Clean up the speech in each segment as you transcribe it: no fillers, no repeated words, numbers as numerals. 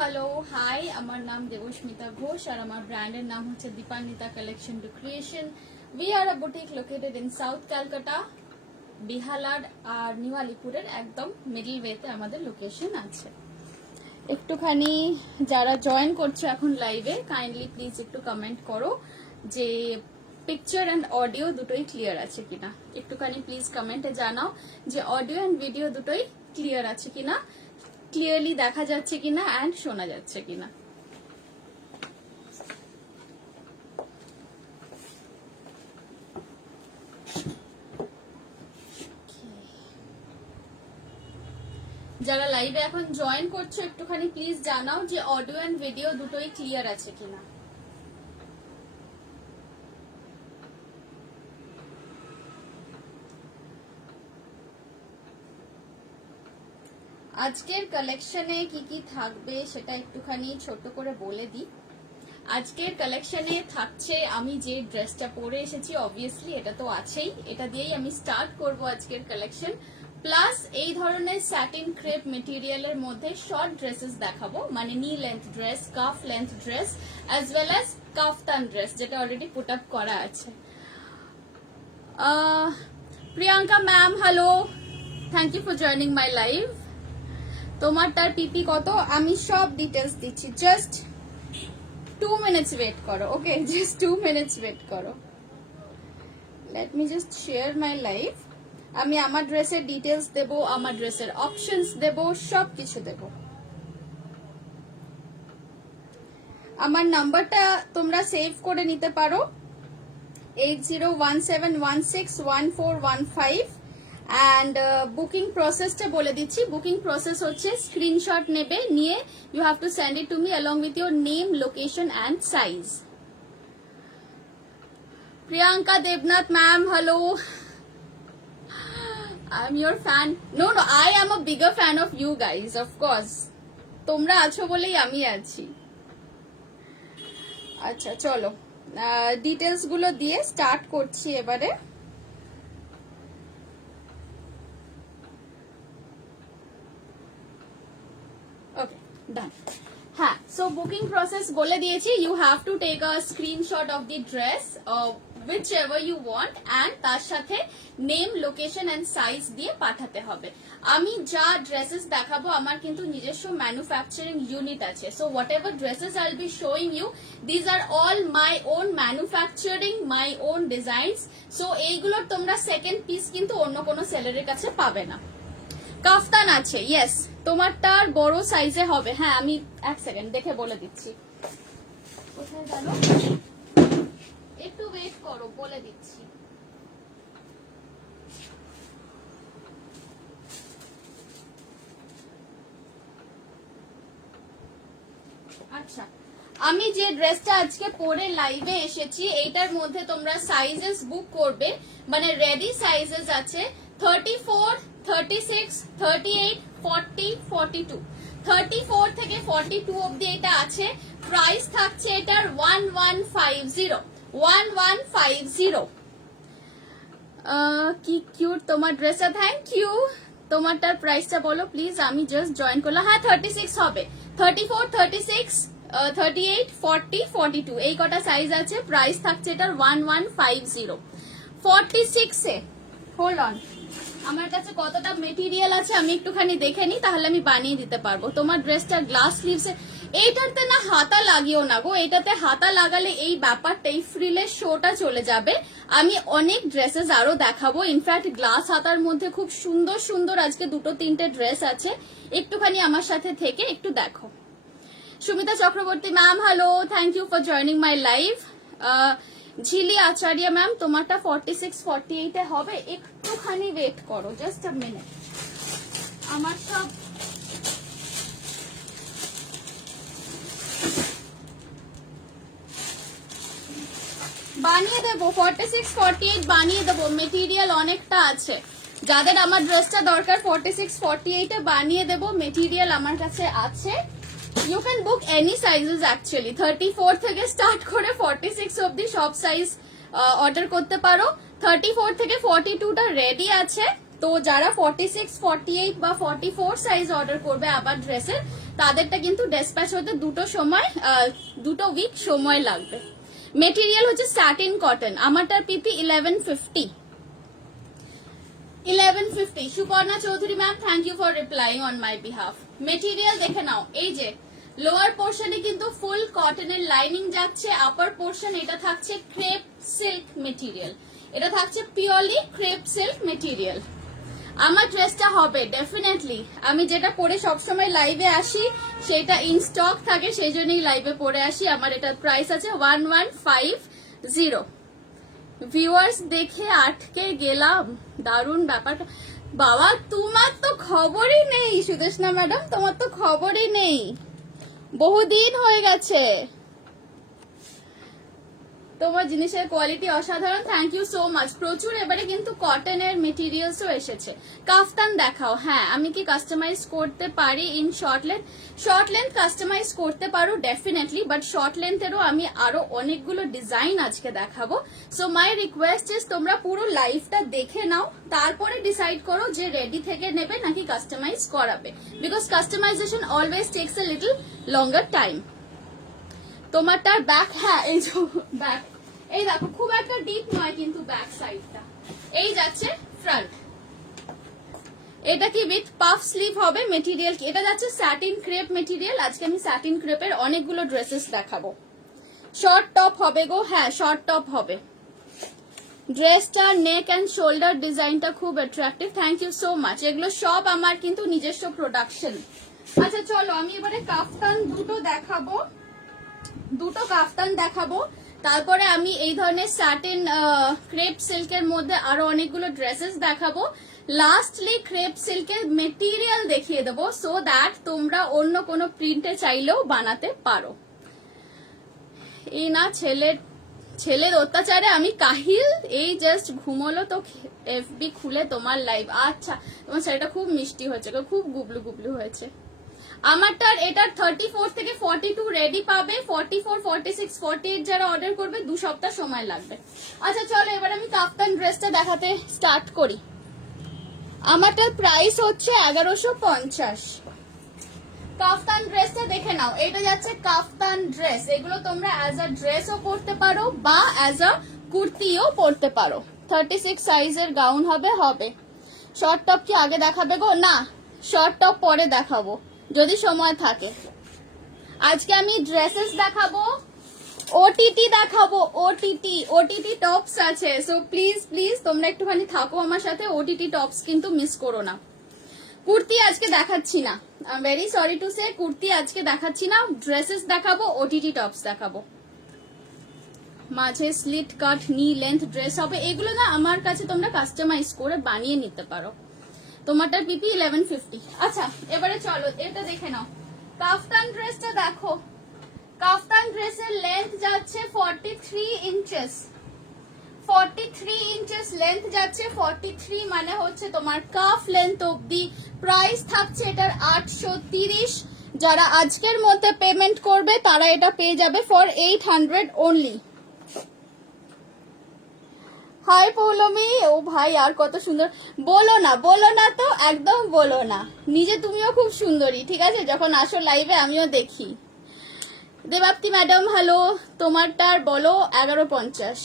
Hello hi, আমার নাম দেবস্মিতা ঘোষ আর আমার ব্র্যান্ডের নাম হচ্ছে Dipanwita collection to creation. We are a boutique located in south Calcutta, বিহালার আর নিউ আলিপুরের একদম মিডল ওয়েতে আমাদের লোকেশন আছে। একটুখানি যারা জয়েন করছো এখন লাইভে, কাইন্ডলি প্লিজ একটু কমেন্ট করো যে পিকচার অ্যান্ড অডিও দুটোই ক্লিয়ার আছে কিনা। একটুখানি প্লিজ কমেন্টে জানাও যে অডিও অ্যান্ড ভিডিও দুটোই ক্লিয়ার আছে কিনা, ক্লিয়ারলি দেখা যাচ্ছে কিনা অ্যান্ড শোনা যাচ্ছে কিনা। যারা লাইভে এখন জয়েন করছো একটুখানি প্লিজ জানাও যে অডিও অ্যান্ড ভিডিও দুটোই ক্লিয়ার আছে কিনা। আজকের কালেকশনে কি কি থাকবে সেটা একটুখানি ছোট করে বলে দিই। আজকের কালেকশনে থাকছে, আমি যে ড্রেসটা পরে এসেছি অবভিয়াসলি এটা তো আছেই, এটা দিয়েই আমি স্টার্ট করব আজকের কালেকশন। প্লাস এই ধরনের স্যাটিন ক্রেপ মেটেরিয়ালের মধ্যে শর্ট ড্রেসেস দেখাবো, মানে knee length dress, calf length dress as well as kaftan dress, যেটা অলরেডি পুট আপ করা আছে। Priyanka ma'am hello, thank you for joining my live. তোমার তার পিপি কত আমি সব ডিটেলস দিচ্ছি, জাস্ট 2 minutes ওয়েট করো। ওকে, জাস্ট 2 minutes ওয়েট করো। Let me just share my live. আমি আমার ড্রেসের ডিটেলস দেব, আমার ড্রেসের অপশনস দেব, সব কিছু দেব। আমার নাম্বারটা তোমরা সেভ করে নিতে পারো, 8017161415। অ্যান্ড বুকিং প্রসেসটা বলে দিচ্ছি। বুকিং প্রসেস হচ্ছে স্ক্রিনশট নেবে, নিয়ে you have to send it to me along with your name, location and size. Priyanka Debnath ma'am hello, I am your fan. No no, I am a bigger fan of you guys, of course তোমরা আছো বলেই আমি আছি। আচ্ছা চলো details গুলো দিয়ে start করছি এবারে। ওকে ডান। হ্যাঁ, সো বুকিং প্রসেস বলে দিয়েছি। You have to take a screenshot of the dress which ever you want and তার সাথে নেম, লোকেশন এন্ড সাইজ দিয়ে পাঠাতে হবে। আমি যা ড্রেসেস দেখাবো আমার কিন্তু নিজস্ব ম্যানুফ্যাকচারিং ইউনিট আছে। So whatever dresses I will be showing you, these are all my own manufacturing, my own designs. So এইগুলোর তোমরা সেকেন্ড পিস কিন্তু অন্য কোনো সেলারের কাছে পাবে না। কাফতান আছে, ইয়েস, তোমারটার বড় সাইজে হবে। হ্যাঁ, আমি এক সেকেন্ড দেখে বলে দিচ্ছি। কোথায় গেল, একটু ওয়েট করো, বলে দিচ্ছি। আচ্ছা, আমি যে ড্রেসটা আজকে পরে লাইভে এসেছি এইটার মধ্যে তোমরা সাইজেস বুক করবে, মানে রেডি সাইজেস আছে 34, 36, 38, 40, 42। 34 থেকে 42 অবধি এটা আছে। প্রাইস থাকছে এটার 1150, 1150। কি কিউট তোমার ড্রেসটা, থ্যাংক ইউ। তোমারটার প্রাইসটা বলো প্লিজ, আমি জাস্ট জয়েন করলাম। হ্যাঁ 36 হবে, 34, 36, 38, 40, 42 এই কটা সাইজ আছে। প্রাইস থাকছে এটার 1150। 46 এ হোল্ড অন, আমার কাছে কতটা মেটেরিয়াল আছে আমি একটুখানি দেখে নিই, তাহলে আমি বানিয়ে দিতে পারবো। তোমার ড্রেসটা গ্লাস স্লিভস, এইটাতে না হাতা লাগিও না গো, এটাতে হাতা লাগালে এই ব্যাপারটা, এই ফ্রিলের শোটা চলে যাবে। আমি অনেক ড্রেসেস আরো দেখাবো, ইনফ্যাক্ট গ্লাস হাতার মধ্যে খুব সুন্দর সুন্দর আজকে 2-3টে ড্রেস আছে। একটুখানি আমার সাথে থেকে একটু দেখো। Sumita Chakraborty ma'am hello, thank you for joining my live. Jhili Acharya ma'am তোমারটা 46, 48 এ হবে, একটুখানি ওয়েট করো, জাস্ট আ মিনিট। আমার সব বানিয়ে দেবো, 46, 48 বানিয়ে দেবো, মেটেরিয়াল অনেকটা আছে। যাদের আমার ড্রেসটা দরকার 46, 48 এ বানিয়ে দেবো, মেটেরিয়াল আমার কাছে আছে। You can book any sizes actually, 34 থেকে স্টার্ট করে 46 অব্দি সব সাইজ অর্ডার করতে পারো। 34 থেকে 42টা রেডি আছে। তো যারা 46, 48 বা 44 সাইজ অর্ডার করবে আবার ড্রেসের, তাদেরটা কিন্তু ডেসপ্যাচ হতে দুটো উইক সময় লাগবে। মেটেরিয়াল হচ্ছে স্যাটিন কটন, আমারটার PP 1150। Suparna Chowdhury ma'am, thank you for replying on my behalf. Material দেখে নাও, এই যে লোয়ার পোর্শনে কিন্তু ফুল কটনের লাইনিং যাচ্ছে, আপার পোর্শন এটা থাকছে ক্রেপ সিল্ক মেটেরিয়াল, এটা থাকছে পিওরলি ক্রেপ সিল্ক মেটেরিয়াল। আমার ড্রেসটা হবে ডেফিনেটলি, আমি যেটা পরে সবসময় লাইভে আসি সেটা ইন স্টক থাকে, সেই জন্যই লাইভে পরে আসি। আমার এটার প্রাইস আছে 1150। ভিউয়ার্স দেখে আটকে গেলাম, দারুণ ব্যাপারটা। বাবা তোমার তো খবরই নেই সুদেশনা ম্যাডাম, তোমার তো খবরই নেই, বহুদিন হয়ে গেছে। তোমার জিনিসের কোয়ালিটি অসাধারণ, থ্যাংক ইউ সো মাচ। প্রচুর এবারে কিন্তু কটনের মেটেরিয়ালসও এসেছে। কাফতান দেখাও। হ্যাঁ, আমি কি কাস্টমাইজ করতে পারি ইন শর্ট লেন্থ কাস্টমাইজ করতে পারো ডেফিনেটলি, বাট শর্ট লেন্থেরও আমি আরো অনেকগুলো ডিজাইন আজকে দেখাবো। সো মাই রিকোয়েস্ট ইজ তোমরা পুরো লাইভটা দেখে নাও, তারপরে ডিসাইড করো যে রেডি থেকে নেবে নাকি কাস্টমাইজ করাবে, because customisation always takes a little longer time. তোমারটার ব্যাক, হ্যাঁ এই যে ব্যাক, এই দেখো খুব একটা ডিপ নয় কিন্তু ব্যাক সাইডটা, এই যাচ্ছে ফ্রন্ট। এটা কি উইথ পাফ স্লিভ হবে। মেটেরিয়াল কি এটা যাচ্ছে স্যাটিন ক্রেপ মেটেরিয়াল। আজকে আমি স্যাটিন ক্রেপের অনেকগুলো ড্রেসেস দেখাবো। শর্ট টপ হবে গো, হ্যাঁ শর্ট টপ হবে। ড্রেসটা নেক অ্যান্ড শোল্ডার ডিজাইনটা খুব attractive, thank you so much. এগুলো সব আমার কিন্তু নিজস্ব প্রোডাকশন। আচ্ছা চলো আমি এবারে কাফতান দুটো কাফতান দেখাবো, তারপরে আমি এই ধরনের স্যাটিন ক্রেপ সিল্কের মধ্যে আরো অনেকগুলো ড্রেসেস দেখাবো। লাস্টলি ক্রেপ সিল্কের মেটেরিয়াল দেখিয়ে দেবো, সো দ্যাট তোমরা অন্য কোনো প্রিন্টে চাইলেও বানাতে পারো। এই না ছেলের অত্যাচারে আমি কাহিল, এই জাস্ট ঘুমোলো তো এফবি খুলে তোমার লাইভ। আচ্ছা তোমার ছেলেটা খুব মিষ্টি হয়েছে, খুব গুবলু গুবলু হয়েছে। আমারটার এটার 34 থেকে 42 রেডি পাবে, 44, 46, 48 যারা অর্ডার করবে 2 সপ্তাহ সময় লাগবে। আচ্ছা চলো এবার আমি কাফতান ড্রেসটা দেখাতে স্টার্ট করি। আমারটার প্রাইস হচ্ছে 1150। কাফতান ড্রেসটা দেখে নাও, এটা যাচ্ছে কাফতান ড্রেস। এগুলো তোমরা অ্যাজ আ ড্রেসও পরতে পারো বা অ্যাজ আ কুর্তিও পরতে পারো। 36 সাইজের গাউন হবে। শর্ট টপ কি আগে দেখাবে গো? না, শর্ট টপ পরে দেখাবো যদি সময় থাকে। আজকে আমি ড্রেসেস দেখাবো, ওটিটি দেখাবো, ওটিটি টপস আছে। সো প্লিজ তোমরা একটুখানি থাকো আমার সাথে, ওটিটি টপস কিন্তু মিস করো না। কুর্তি আজকে দেখাচ্ছি না, I am very sorry to say, kurti আজকে দেখাচ্ছি না। ড্রেসেস দেখাবো, ওটিটি টপস দেখাবো। মাঝে স্লিট কাট নি লেন্থ ড্রেস হবে, এগুলো না আমার কাছে তোমরা কাস্টমাইজ করে বানিয়ে নিতে পারো। তোমারটার পিপি 1150। আচ্ছা এবারে চলো এটা দেখে নাও। কাফতান ড্রেসটা দেখো, কাফতান ড্রেসের লেন্থ যাচ্ছে 43 ইঞ্চেস। 43 ইঞ্চেস লেন্থ যাচ্ছে, 43 মানে হচ্ছে তোমার কাফ লেন্থ অবধি। প্রাইস থাকছে এটার 830। যারা আজকের মধ্যে পেমেন্ট করবে তারা এটা পেয়ে যাবে ফর 800 অনলি। হাই পৌলমি, ও ভাই আর কত সুন্দর। বলো না তো, একদম বলো না। নিজে তুমিও খুব সুন্দরী, ঠিক আছে? যখন আসো লাইভে আমিও দেখি। দেবাপ্তি ম্যাডাম হ্যালো, তোমারটার বলো 1150।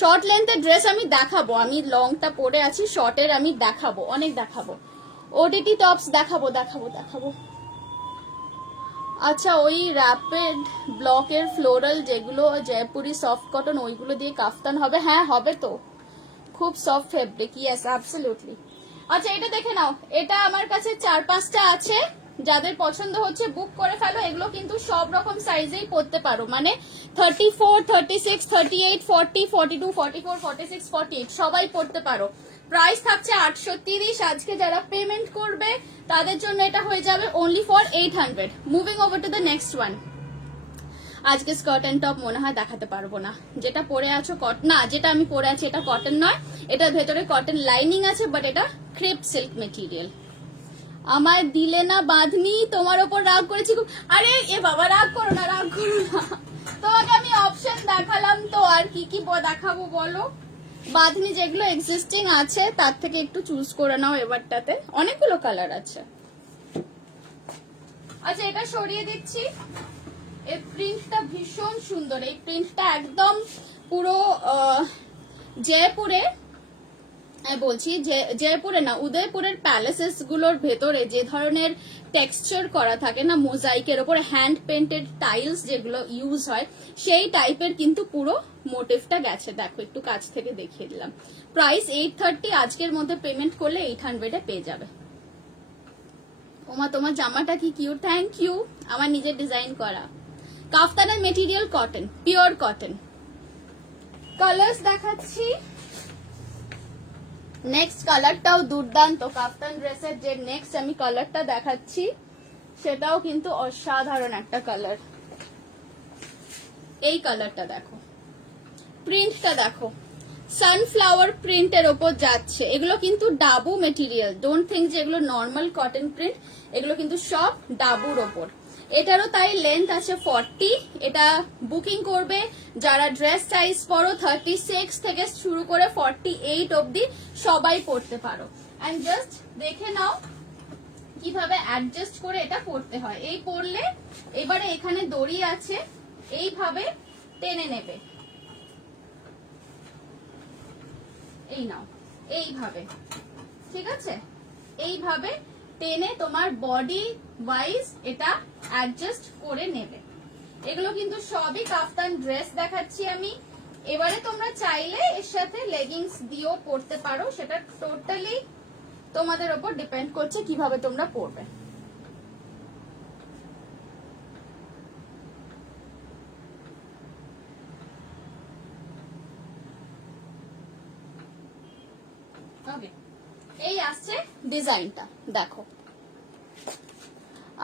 শর্ট লেন্থের ড্রেস আমি দেখাবো, আমি লংটা পরে আছি, শর্টের আমি দেখাবো, অনেক দেখাবো। ওটিটি টপস দেখাবো। আচ্ছা ওই র্যাপিড ব্লকের ফ্লোরাল যেগুলো জয়পুরি সফট কটন ওইগুলো দিয়ে কাফতান হবে। হ্যাঁ হবে তো, খুব সফট ফেব্রিক, ইয়েস অ্যাবসলিউটলি। আচ্ছা এটা দেখে নাও, এটা আমার কাছে 4-5টা আছে, যাদের পছন্দ হচ্ছে বুক করে ফেলো। এগুলো কিন্তু সব রকম সাইজেই পরতে পারো, মানে 34, 36, 38, 40, 42, 44, 46, 48 সবাই পরতে পারো। প্রাইস থাকছে 830। আজকে যারা পেমেন্ট করবে তাদের জন্য এটা হয়ে যাবে only for 800। Moving over to the next one. আজকে স্কার্ট এন্ড টপ মনে হয় দেখাতে পারবো না। যেটা পরে আছো না, যেটা আমি পরে আছি এটা কটন নয়, এটার ভেতরে কটন লাইনিং আছে, বাট এটা ক্রেপ সিল্ক মেটেরিয়াল। আমায় দিলে না বাঁধনি, তোমার ওপর রাগ করেছি খুব। আরে এ বাবা রাগ করো না। তোমাকে আমি অপশন দেখালাম তো, আর কি দেখাবো বলো? বাঁধনি যেগুলো এক্সিস্টিং আছে তার থেকে একটু চুজ করে নাও এবারটাতে, অনেকগুলো কালার আছে। আচ্ছা এটা সরিয়ে দিচ্ছি। এই প্রিন্টটা ভীষণ সুন্দর, এই প্রিন্টটা একদম পুরো জয়পুরে, বলছি যে জয়পুরে না, উদয়পুরের প্যালেসেস গুলোর ভেতরে যে ধরনের টেক্সচার করা থাকে না মোজাইকের ওপর, হ্যান্ড পেন্টেড টাইলস যেগুলো ইউজ হয়, সেই টাইপের কিন্তু পুরো মোটিভটা গেছে। দেখো একটু কাছ থেকে দেখিয়ে দিলাম। প্রাইস 830, আজকের মধ্যে পেমেন্ট করলে 800 পেয়ে যাবে। ওমা তোমার জামাটা কি কিউট, থ্যাংক ইউ। আমার নিজের ডিজাইন করা কাফতানের material cotton, pure cotton. Colours দেখাচ্ছি। নেক্সট কালারটাও দুর্দান্ত, কাফতান ড্রেসের যে নেক্সট আমি কালারটা দেখাচ্ছি সেটাও কিন্তু অসাধারণ একটা কালার। এই কালারটা দেখো, প্রিন্টটা দেখো, সানফ্লাওয়ার প্রিন্টের ওপর যাচ্ছে। এগুলো কিন্তু ডাবু মেটেরিয়াল, ডোন্ট থিঙ্ক যে এগুলো নর্মাল কটন প্রিন্ট, এগুলো কিন্তু সব ডাবুর ওপর। এটারও তাই লেন্থ আছে 40। এটা বুকিং করবে যারা ড্রেস সাইজ পরো 36 থেকে শুরু করে 48 অবধি সবাই পরতে পারো। এন্ড জাস্ট দেখে নাও কিভাবে অ্যাডজাস্ট করে এটা পরতে হয়। এই পরলে এবারে এখানে দড়ি আছে, এইভাবে টেনে নেবে, এই নাও এইভাবে, ঠিক আছে, এইভাবে টেনে তোমার বডি ওয়াইজ এটা অ্যাডজাস্ট করে নেবে। এগুলো কিন্তু সবই কাফতান ড্রেস দেখাচ্ছি আমি। এবারে তোমরা চাইলে এর সাথে লেগিংস দিয়েও পরতে পারো, সেটা টোটালি তোমাদের উপর ডিপেন্ড করছে কিভাবে তোমরা পরবে। এই আসছে ডিজাইনটা, দেখো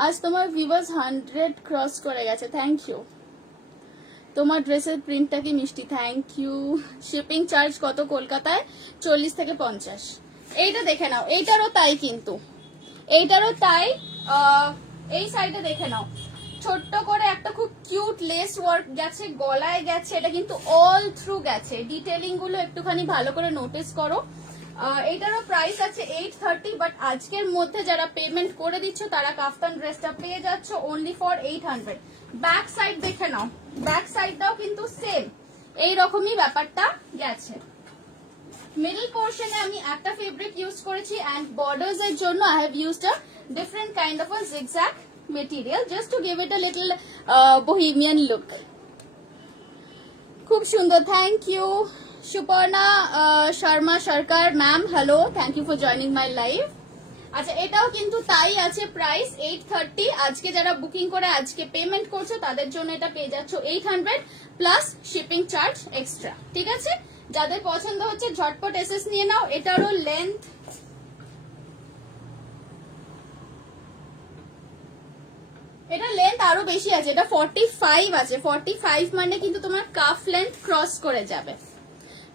আজ তোমার ভিউয়ার্স 100 ক্রস করে গেছে, থ্যাংক ইউ। তোমার ড্রেসের প্রিন্টটা কি মিষ্টি, থ্যাংক ইউ। শিপিং চার্জ কত কলকাতায়? 40 থেকে 50। এইটা দেখে নাও, এইটারও তাই, কিন্তু এইটারও তাই। এই সাইডে দেখে নাও, ছোট্ট করে একটা খুব কিউট লেস ওয়ার্ক গেছে, গলায় গেছে, এটা কিন্তু অল থ্রু গেছে। ডিটেলিং গুলো একটুখানি ভালো করে নোটিস করো। এইটারও প্রাইস আছে 830, বাট আজকের মধ্যে যারা পেমেন্ট করে দিচ্ছ তারা কাফতান ড্রেসটা পেয়ে যাচ্ছ অনলি ফর 800। ব্যাক সাইড দেখে নাও, ব্যাক সাইডটাও কিন্তু সেম এইরকমই ব্যাপারটা গেছে। মিডল পোর্শনে আমি একটা ফেব্রিক ইউজ করেছি, এন্ড বর্ডার্স এর জন্য I have used a different kind of a zigzag material just to give it a little bohemian look. খুব সুন্দর, thank you. Suparna Sharma Sarkar ma'am, hello, thank you for joining my live. আচ্ছা এটাও কিন্তু তাই আছে, প্রাইস 830। আজকে যারা বুকিং করে আজকে পেমেন্ট করছো তাদের জন্য এটা পেয়ে যাচ্ছ 800 প্লাস শিপিং চার্জ এক্সট্রা, ঠিক আছে। যাদের পছন্দ হচ্ছে ঝটপট এসএস নিয়ে নাও। এটারও লেন্থ আরো বেশি আছে, এটা 45 আছে। 45 মানে কিন্তু তোমার কাফ লেন্থ ক্রস করে যাবে।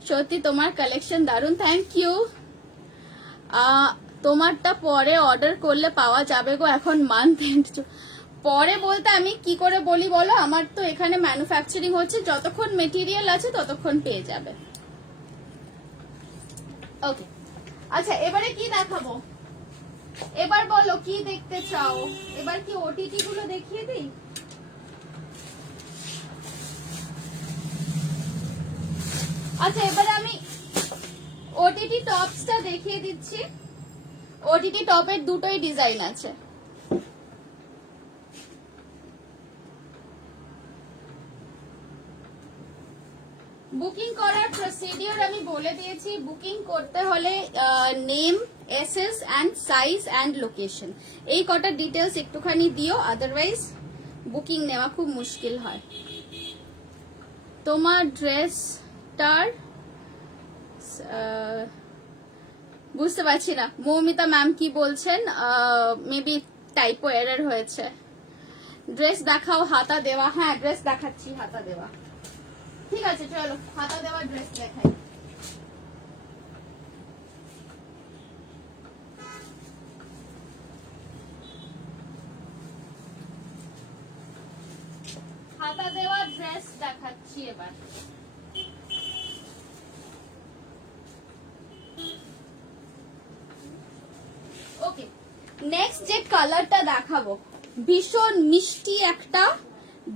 সত্যি তোমার কালেকশন দারুন, থ্যাংক ইউ। তোমারটা পরে অর্ডার করলে পাওয়া যাবে গো, এখন মান্থ এন্ড। পরে বলতে আমি কি করে বলি বলো, আমার তো এখানে ম্যানুফ্যাকচারিং হচ্ছে, যতক্ষণ মেটেরিয়াল আছে ততক্ষণ পেয়ে যাবে। ওকে, আচ্ছা এবারে কি দেখাবো, এবার বলো কি দেখতে চাও। এবার কি ওটিটি গুলো দেখিয়ে দিই? আচ্ছা এবারে আমি ওটিটি টপসটা দেখিয়ে দিচ্ছি। ওটিটি টপের দুটোই ডিজাইন আছে। বুকিং করার প্রসিডিওর আমি বলে দিয়েছি। বুকিং করতে হলে name, SS and size and location, এই কটা ডিটেলস একটুখানি দিও, আদারওয়াইজ বুকিং নেওয়া খুব মুশকিল হয়। তোমার ড্রেসটার বুঝতে পারছি না মৌমিতা ম্যাম কি বলছেন, মেবি টাইপো এরর হয়েছে। ড্রেস দেখাও, হাতা দেওয়া। হ্যাঁ ড্রেস দেখাচ্ছি, হাতা দেওয়া। ঠিক আছে চলো হাতা দেওয়া ড্রেস দেখাই। হাতা দেওয়া ড্রেস দেখাচ্ছি এবার। ওকে, নেক্সট যে কালারটা দেখাবো, ভীষণ মিষ্টি একটা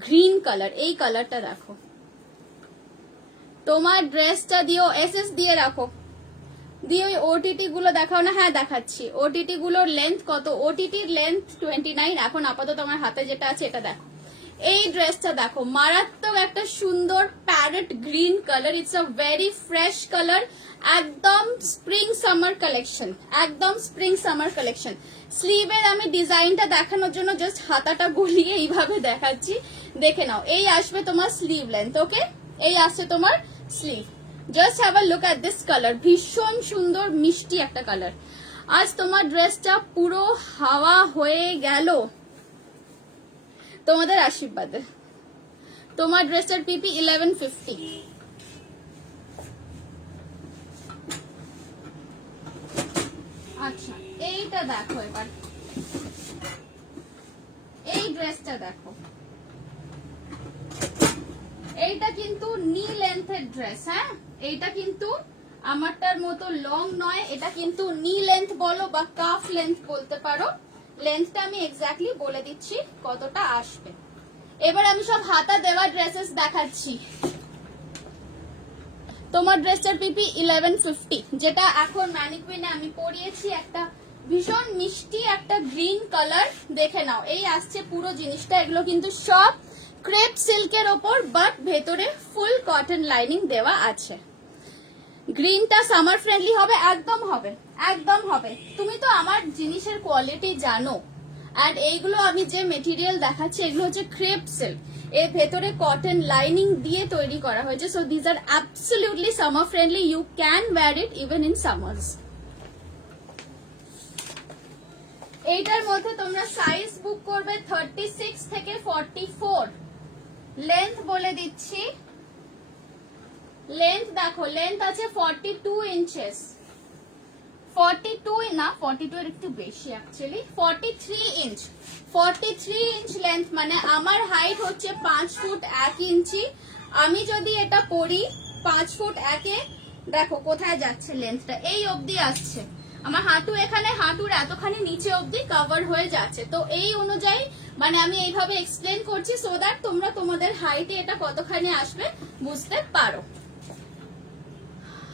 গ্রিন কালার, এই কালারটা দেখো। তোমার ড্রেসটা দিও এসএস দিয়ে রাখো, দিয়ে ওই ওটিটি গুলো দেখাও না। হ্যাঁ দেখাচ্ছি। ওটিটি গুলোর লেন্থ কত? ওটিটির লেন্থ 29। এখন আপাতত আমার হাতে যেটা আছে এটা দেখো। এই ড্রেসটা দেখো, মারাত্মক একটা সুন্দর parrot green colour. It's a very fresh colour, একদম স্প্রিং সামার কালেকশন, একদম স্প্রিং সামার কালেকশন। স্লিভের আমি ডিজাইনটা দেখানোর জন্য জাস্ট হাতাটা গলিয়ে এইভাবে দেখাচ্ছি, দেখে নাও। এই আসবে তোমার স্লিভ লেন্থ, ওকে? এই আসছে তোমার sleeve. Just have a look at this colour, ভীষণ সুন্দর মিষ্টি একটা কালার। আজ তোমার ড্রেসটা পুরো হাওয়া হয়ে গেল তোমাদের আশীর্বাদে। তোমার ড্রেসটার পিপি 1150। আচ্ছা এইটা দেখো, এবার এই ড্রেসটা দেখো। এইটা কিন্তু নি লেন্থের ড্রেস, হ্যাঁ এইটা কিন্তু আমারটার মতো লং নয়, এটা কিন্তু নি লেন্থ বলো বা কাফ লেন্থ বলতে পারো। লেন্থটা আমি এক্স্যাক্টলি বলে দিচ্ছি কতটা আসবে। এবার আমি সব হাতা দেওয়া ড্রেসেস দেখাচ্ছি। তোমার ড্রেসটার পিপি 1150, যেটা এখন ম্যানিকুইনে আমি পরিয়েছি। একটা ভীষণ মিষ্টি একটা গ্রিন কালার, দেখে নাও। এই আসছে পুরো জিনিসটা। এগুলো কিন্তু সব ক্রেপ সিল্কের ওপর, বাট ভেতরে ফুল কটন লাইনিং দেওয়া আছে। গ্রিনটা সামার ফ্রেন্ডলি হবে, একদম হবে, একদম হবে। তুমি তো আমার জিনিসের কোয়ালিটি জানো। আর এইগুলো আমি যে মেটেরিয়াল দেখাচ্ছি এগুলো হচ্ছে ক্রেপ সিল্ক, এর ভেতরে কটন লাইনিং দিয়ে তৈরি করা হয়েছে। So this are absolutely summer friendly, you can wear it even in summers. এইটার মধ্যে তোমরা সাইজ বুক করবে 36 থেকে 44। লেন্থ বলে দিচ্ছি, লেন্থ দেখো, লেন্থ আছে 42 ইঞ্চেস। 42 না, 42 এর একটু বেশি অ্যাকচুয়ালি, 43 ইঞ্চ। 43 ইঞ্চ লেন্থ, মানে আমার হাইট হচ্ছে 5 ফুট 1 ইঞ্চি। আমি যদি এটা পরি 5 ফুট 1-এ, দেখো কোথায় যাচ্ছে লেন্থটা, এই অবধি আসছে। আমার হাঁটু এখানে, হাঁটুর এতখানি নিচে অবধি কভার হয়ে যাচ্ছে। তো এই অনুযায়ী মানে আমি এইভাবে এক্সপ্লেন করছি সো দ্যাট তোমরা তোমাদের হাইটে এটা কতখানি আসবে বুঝতে পারো।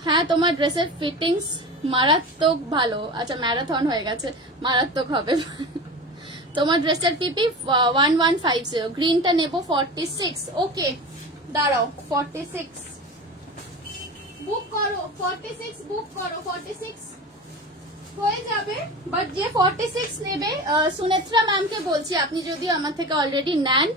হ্যাঁ তোমার ড্রেসের ফিটিংস মারাত্মক ভালো। আচ্ছা ম্যারাথন হয়ে গেছে, মারাত্মক হবে। তোমার ড্রেসের পিপি 1150, গ্রিনটা নেব 46। ওকে দাঁড়াও, 46 বুক করো, 46 বুক করো, 46 হয়ে যাবে। বাট যে 46 নেবে, সুনেত্রা ম্যামকে বলছি, আপনি যদি আমার থেকে অলরেডি নেন,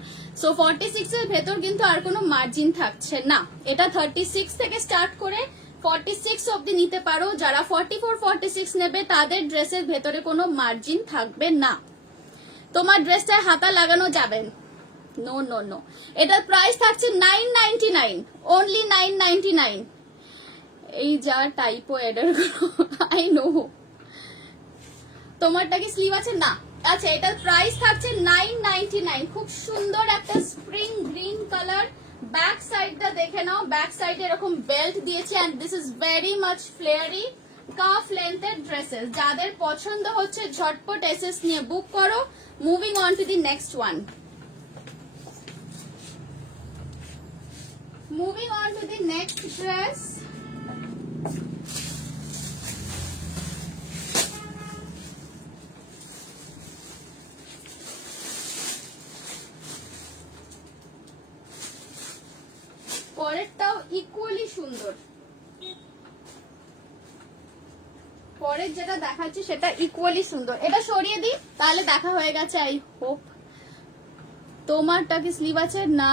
সো 46 এর ভেতর কিন্তু আর কোনো মার্জিন থাকছে না। এটা 36 থেকে স্টার্ট করে 46 অবধি নিতে পারো। যারা 44 46 নেবে তাদের ড্রেসের ভেতরে কোনো মার্জিন থাকবে না। তোমার ড্রেসটা হাতা লাগানো যাবে, নো নো নো। এটার প্রাইস থাকছে 999, অনলি 999। এই যা টাইপো এডার আই নো। তোমারটা কি স্লিভ আছে? না। আচ্ছা এটার প্রাইস থাকছে 999। খুব সুন্দর একটা স্প্রিং গ্রিন কালার। ব্যাক সাইডটা দেখে নাও, ব্যাক সাইডে এরকম বেল্ট দিয়েছে and this is very much flary calf লেন্থের ড্রেসেস। যাদের পছন্দ হচ্ছে ঝটপট এসএস নিয়ে বুক করো। Moving on to the next one, moving on to the next dress. পরেরটাও ইকুয়ালি সুন্দর, পরের যেটা দেখাচ্ছি সেটা ইকুয়ালি সুন্দর। এটা সরিয়ে দিই তাহলে দেখা হয়ে গেছে আই হোপ। তোমারটা কি স্লিভ আছে? না,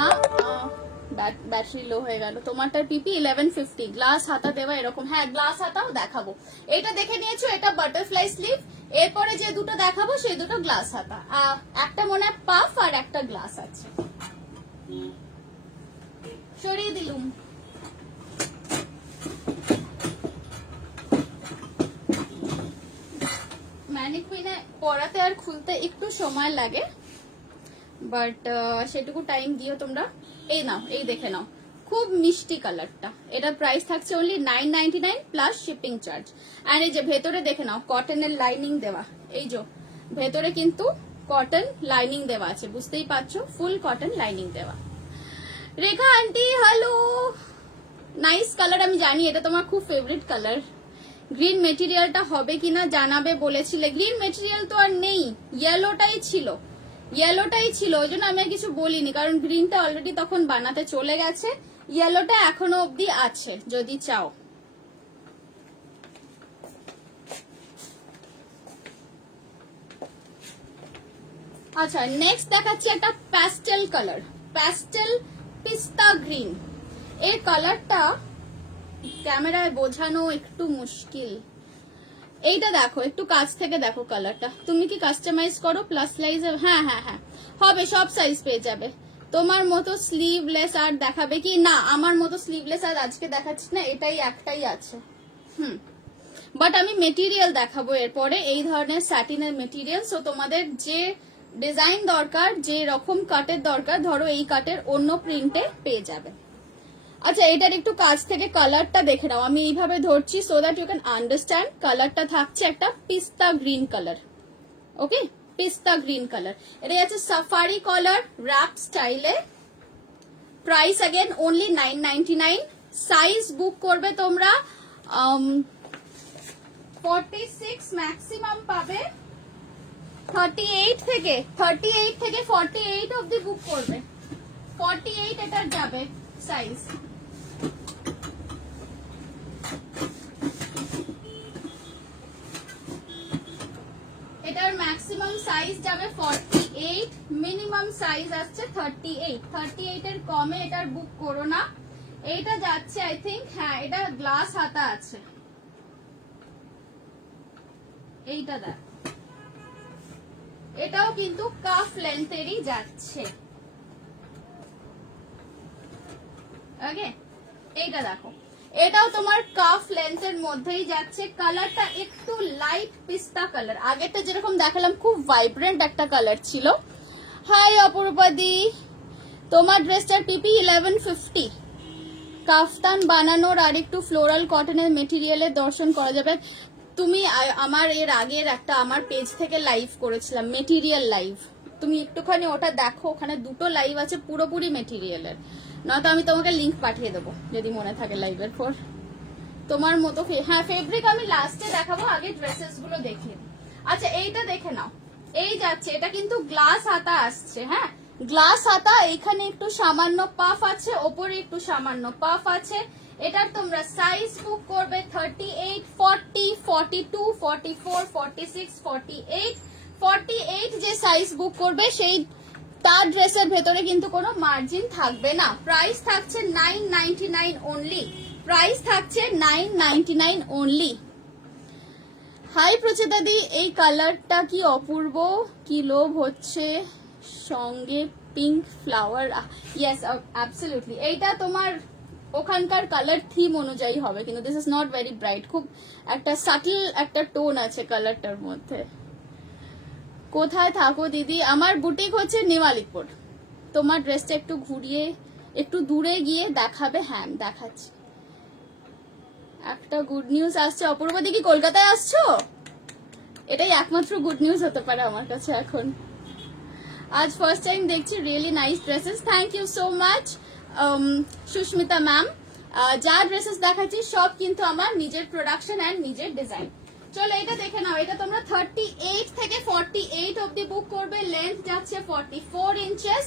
ব্যাটারি লো হয়ে গেল। তোমারটার পিপি 1150, গ্লাস হাতা দেওয়া এরকম। হ্যাঁ গ্লাস হাতাও দেখাবো। এটা দেখে নিয়েছো, এটা বাটারফ্লাই স্লিভ। এরপরে যে দুটো দেখাবো সেই দুটো গ্লাস হাতা, একটা মনে হয় পাফ আর একটা গ্লাস আছে। সরিয়ে দিলুম। ম্যানিকুইনে পরাতে আর খুলতে একটু সময় লাগে, বাট সেটুকু টাইম দিও তোমরা। এই নাও, এই দেখে নাও, খুব মিষ্টি কালারটা। এটার প্রাইস থাকছে অনলি 999 প্লাস শিপিং চার্জ। আর এই যে ভেতরে দেখে নাও, কটনের লাইনিং দেওয়া। এই যে ভেতরে কিন্তু কটন লাইনিং দেওয়া আছে, বুঝতেই পারছো, ফুল কটন লাইনিং দেওয়া। রেখা আন্টি হ্যালো, নাইস কালার, আমি জানি এটা তোমার খুব ফেভারিট কালার। গ্রিন মেটেরিয়ালটা হবে কিনা জানাবে বলেছিলে, গ্রিন মেটেরিয়াল তো আর নেই, ইয়েলোটাই ছিল, ওই জন্য আমি আর কিছু বলিনি, কারণ গ্রিনটা অলরেডি তখন বানাতে চলে গেছে, ইয়েলোটা এখনো অব্দি আছে যদি চাও। আচ্ছা নেক্সট দেখাচ্ছি একটা প্যাস্টেল কালার, প্যাস্টেল পিস্তা গ্রিন। এর কালারটা ক্যামেরায় বোঝানো একটু মুশকিল, এইটা দেখো একটু কাছ থেকে দেখো কালারটা। তুমি কি কাস্টমাইজ করো প্লাস সাইজ? হ্যাঁ হ্যাঁ হ্যাঁ হবে, সব সাইজ পেয়ে যাবে। তোমার মতো স্লিভলেস আর দেখাবে কি? না আমার মতো স্লিভলেস আর আজকে দেখাচ্ছি না, এটাই একটাই আছে। বাট আমি মেটেরিয়াল দেখাবো এরপরে, এই ধরনের স্যাটিনের মেটেরিয়াল। সো তোমাদের যে ডিজাইন দরকার, যে রকম কাটের দরকার, ধরো এই কাটের অন্য প্রিন্টে পেয়ে যাবে। আচ্ছা এটার একটু কাছ থেকে কালারটা দেখে নাও, আমি এইভাবে ধরছি so that you can understand. কালারটা থাকছে একটা পিস্তা গ্রিন কালার, ওকে পিস্তা গ্রিন কালার। এটা আছে সাফারি কলার র্যাপ স্টাইলে। Price again only 999। সাইজ বুক করবে তোমরা 46 ম্যাক্সিমাম পাবে, 38 থেকে 48 অবধি বুক করবে, 48 এটার যাবে সাইজ। এটার ম্যাক্সিমাম সাইজ যাবে 48, মিনিমাম সাইজ আসছে 38। 38 এর কমে এটার বুক করো না। এইটা যাচ্ছে আই থিঙ্ক, হ্যাঁ এটা গ্লাস হাতা আছে, এইটা দেখ, এটাও কিন্তু কাফ লেন্থেরই যাচ্ছে, ওকে এইটা দেখো, এটাও তোমার কাফ লেন্থের মধ্যেই যাচ্ছে। কালারটা একটু লাইট পিস্তা কালার, আগেরটা যেরকম দেখালাম খুব ভাইব্রেন্ট একটা কালার ছিল। হাই অপূর্বাদি, তোমার ড্রেসটার পিপি 1150। কাফতান বানানোর আর একটু ফ্লোরাল কটনের মেটেরিয়ালের দর্শন করা যাবে। তুমি আমার এর আগের একটা আমার পেজ থেকে লাইভ করেছিলাম, মেটেরিয়াল লাইভ, তুমি একটুখানি ওটা দেখো, ওখানে দুটো লাইভ আছে পুরোপুরি মেটেরিয়ালের, নয়তো আমি তোমাকে লিংক পাঠিয়ে দেবো যদি মনে থাকে লাইভের পর। তোমার মতো হ্যাঁ ফেব্রিক আমি লাস্টে দেখাবো, আগে ড্রেসেস গুলো দেখে। আচ্ছা এইটা দেখে নাও, এই যাচ্ছে, এটা কিন্তু গ্লাস হাতা আসছে, হ্যাঁ গ্লাস হাতা, এইখানে একটু সামান্য পাফ আছে, ওপরে একটু সামান্য পাফ আছে। এটার তোমরা সাইজ বুক করবে 38, 40, 42, 44, 46, 48। 48 যে সাইজ বুক করবে সেই তার ড্রেসের ভেতরে কিন্তু কোনো মার্জিন থাকবে না। প্রাইস থাকছে 999 অনলি, প্রাইস থাকছে 999 অনলি। হাই প্রচেতাদি, এই কালারটা কি অপূর্ব, কি লোভ হচ্ছে, সঙ্গে পিঙ্ক ফ্লাওয়ার। ইয়েস অ্যাবসলিউটলি, এইটা তোমার ওখানকার কালার থিম অনুযায়ী হবে, কিন্তু this is not very bright, খুব একটা সাটল একটা টোন আছে কালারটার মধ্যে। কোথায় থাকো দিদি? আমার বুটিক হচ্ছে নিউ আলিপুর। তোমার ড্রেসটা একটু ঘুরিয়ে একটু দূরে গিয়ে দেখাবে, হ্যাঁ দেখাচ্ছি। একটা গুড নিউজ আসছে, অপূর্বা দিদি কলকাতায় আসছো? এটাই একমাত্র গুড নিউজ হতে পারে আমার কাছে এখন। আজ ফার্স্ট টাইম দেখছি, really nice dresses, thank you so much Sushmita ma'am. যা ড্রেসেস দেখাচ্ছি সব কিন্তু আমার নিজের প্রোডাকশন অ্যান্ড নিজের ডিজাইন। চলো এটা দেখে নাও, এটা তোমরা 38 থেকে 48 অবধি বুক করবে, লেন্থ যাচ্ছে 44 ইঞ্চেস,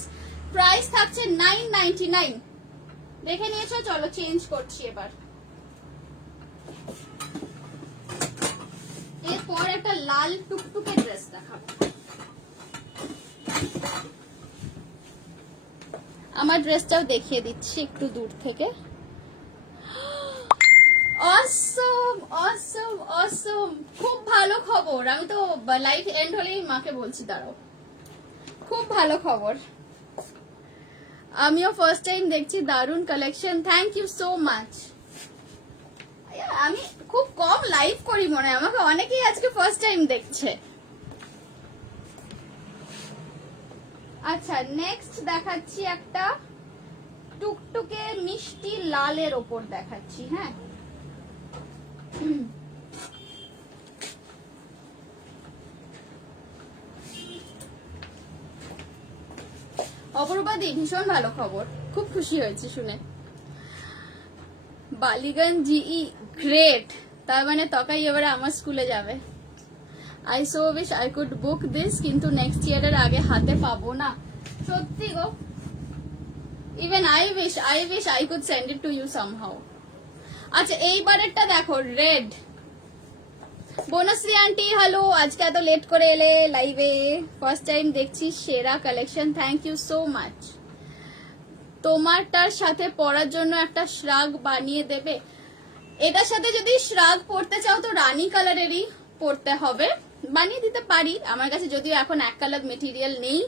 প্রাইস থাকছে 999। দেখে নিয়েছো, চলো চেঞ্জ করছি এবার। এরপর একটা লাল টুকটুকে ড্রেস দেখাবো। আমার ড্রেসটাও দেখিয়ে দিচ্ছি একটু দূর থেকে। অসম অসম অসম, খুব ভালো খবর, আমি তো লাইভ এন্ড হলেই মাকে বলছি দাঁড়াও, খুব ভালো খবর, আমিও ফার্স্ট টাইম দেখছি, দারুন collection, thank you so much. আমি খুব কম লাইভ করি মনে হয়, আমাকে অনেকেই আজকে ফার্স্ট টাইম দেখছে। আচ্ছা নেক্সট দেখাচ্ছি একটা টুকটুকে মিষ্টি লালের ওপর দেখাচ্ছি, হ্যাঁ অপূর্বাদি ভীষণ ভালো খবর, খুব খুশি হয়েছি শুনে। বালিগঞ্জ জিই গ্রেট, তার মানে তকাই এবারে আমার স্কুলে যাবে। I so wish I could book this, কিন্তু নেক্সট ইয়ারের আগে হাতে পাবো না, সত্যি গো। Even I wish I could send it to you somehow. আচ্ছা এইবারেরটা দেখো, রেড। বনশ্রী আন্টি হ্যালো, আজকে এত লেট করে এলে লাইভে, ফার্স্ট টাইম দেখছি, সেরা collection, thank you so much. তোমারটার সাথে পরার জন্য একটা শ্রাগ বানিয়ে দেবে? এটার সাথে যদি শ্রাগ পরতে চাও তো রানী কালারেরই পরতে হবে, বানিয়ে দিতে পারি। আমার কাছে যদিও এখন এক কালার মেটেরিয়াল নেই,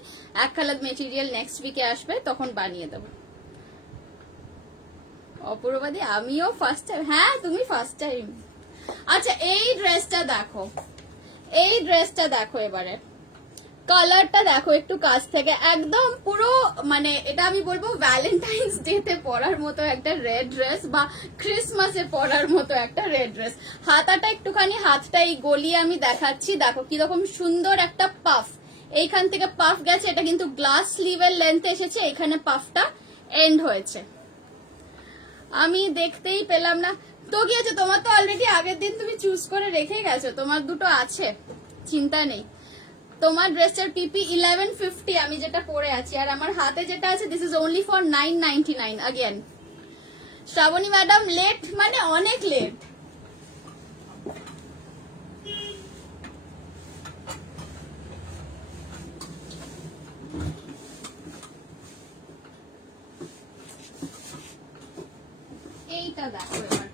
এক কালার মেটেরিয়াল নেক্সট উইকে আসবে, তখন বানিয়ে দেবো। অপূর্বাদি আমিও ফার্স্ট টাইম, হ্যাঁ তুমি ফার্স্ট টাইম। আচ্ছা এই ড্রেসটা দেখো, এই ড্রেসটা দেখো, এবারে কালারটা দেখো একটু কাছ থেকে, একদম পুরো মানে এটা আমি বলবো ভ্যালেন্টাইন্স ডে তে পরার মতো একটা রেড ড্রেস, বা ক্রিসমাসে পরার মতো একটা রেড ড্রেস। হাতাটা একটুখানি, হাতটা এই গলিয়ে আমি দেখাচ্ছি, দেখো কিরকম সুন্দর একটা পাফ, এইখান থেকে পাফ গেছে, এটা কিন্তু গ্লাস স্লিভের লেন্থ এসেছে, এখানে পাফটা এন্ড হয়েছে। আমি দেখতেই পেলাম না তো কি আছে, তোমার তো অলরেডি আগের দিন তুমি চুজ করে রেখে গেছো, তোমার দুটো আছে, চিন্তা নেই। তোমার ড্রেসটার পিপি 1150, আমি যেটা পরে আছি, আর আমার হাতে যেটা আছে this is only for 999 again. Shrabani madam late মানে অনেক লেট। এইটা দেখো এবার,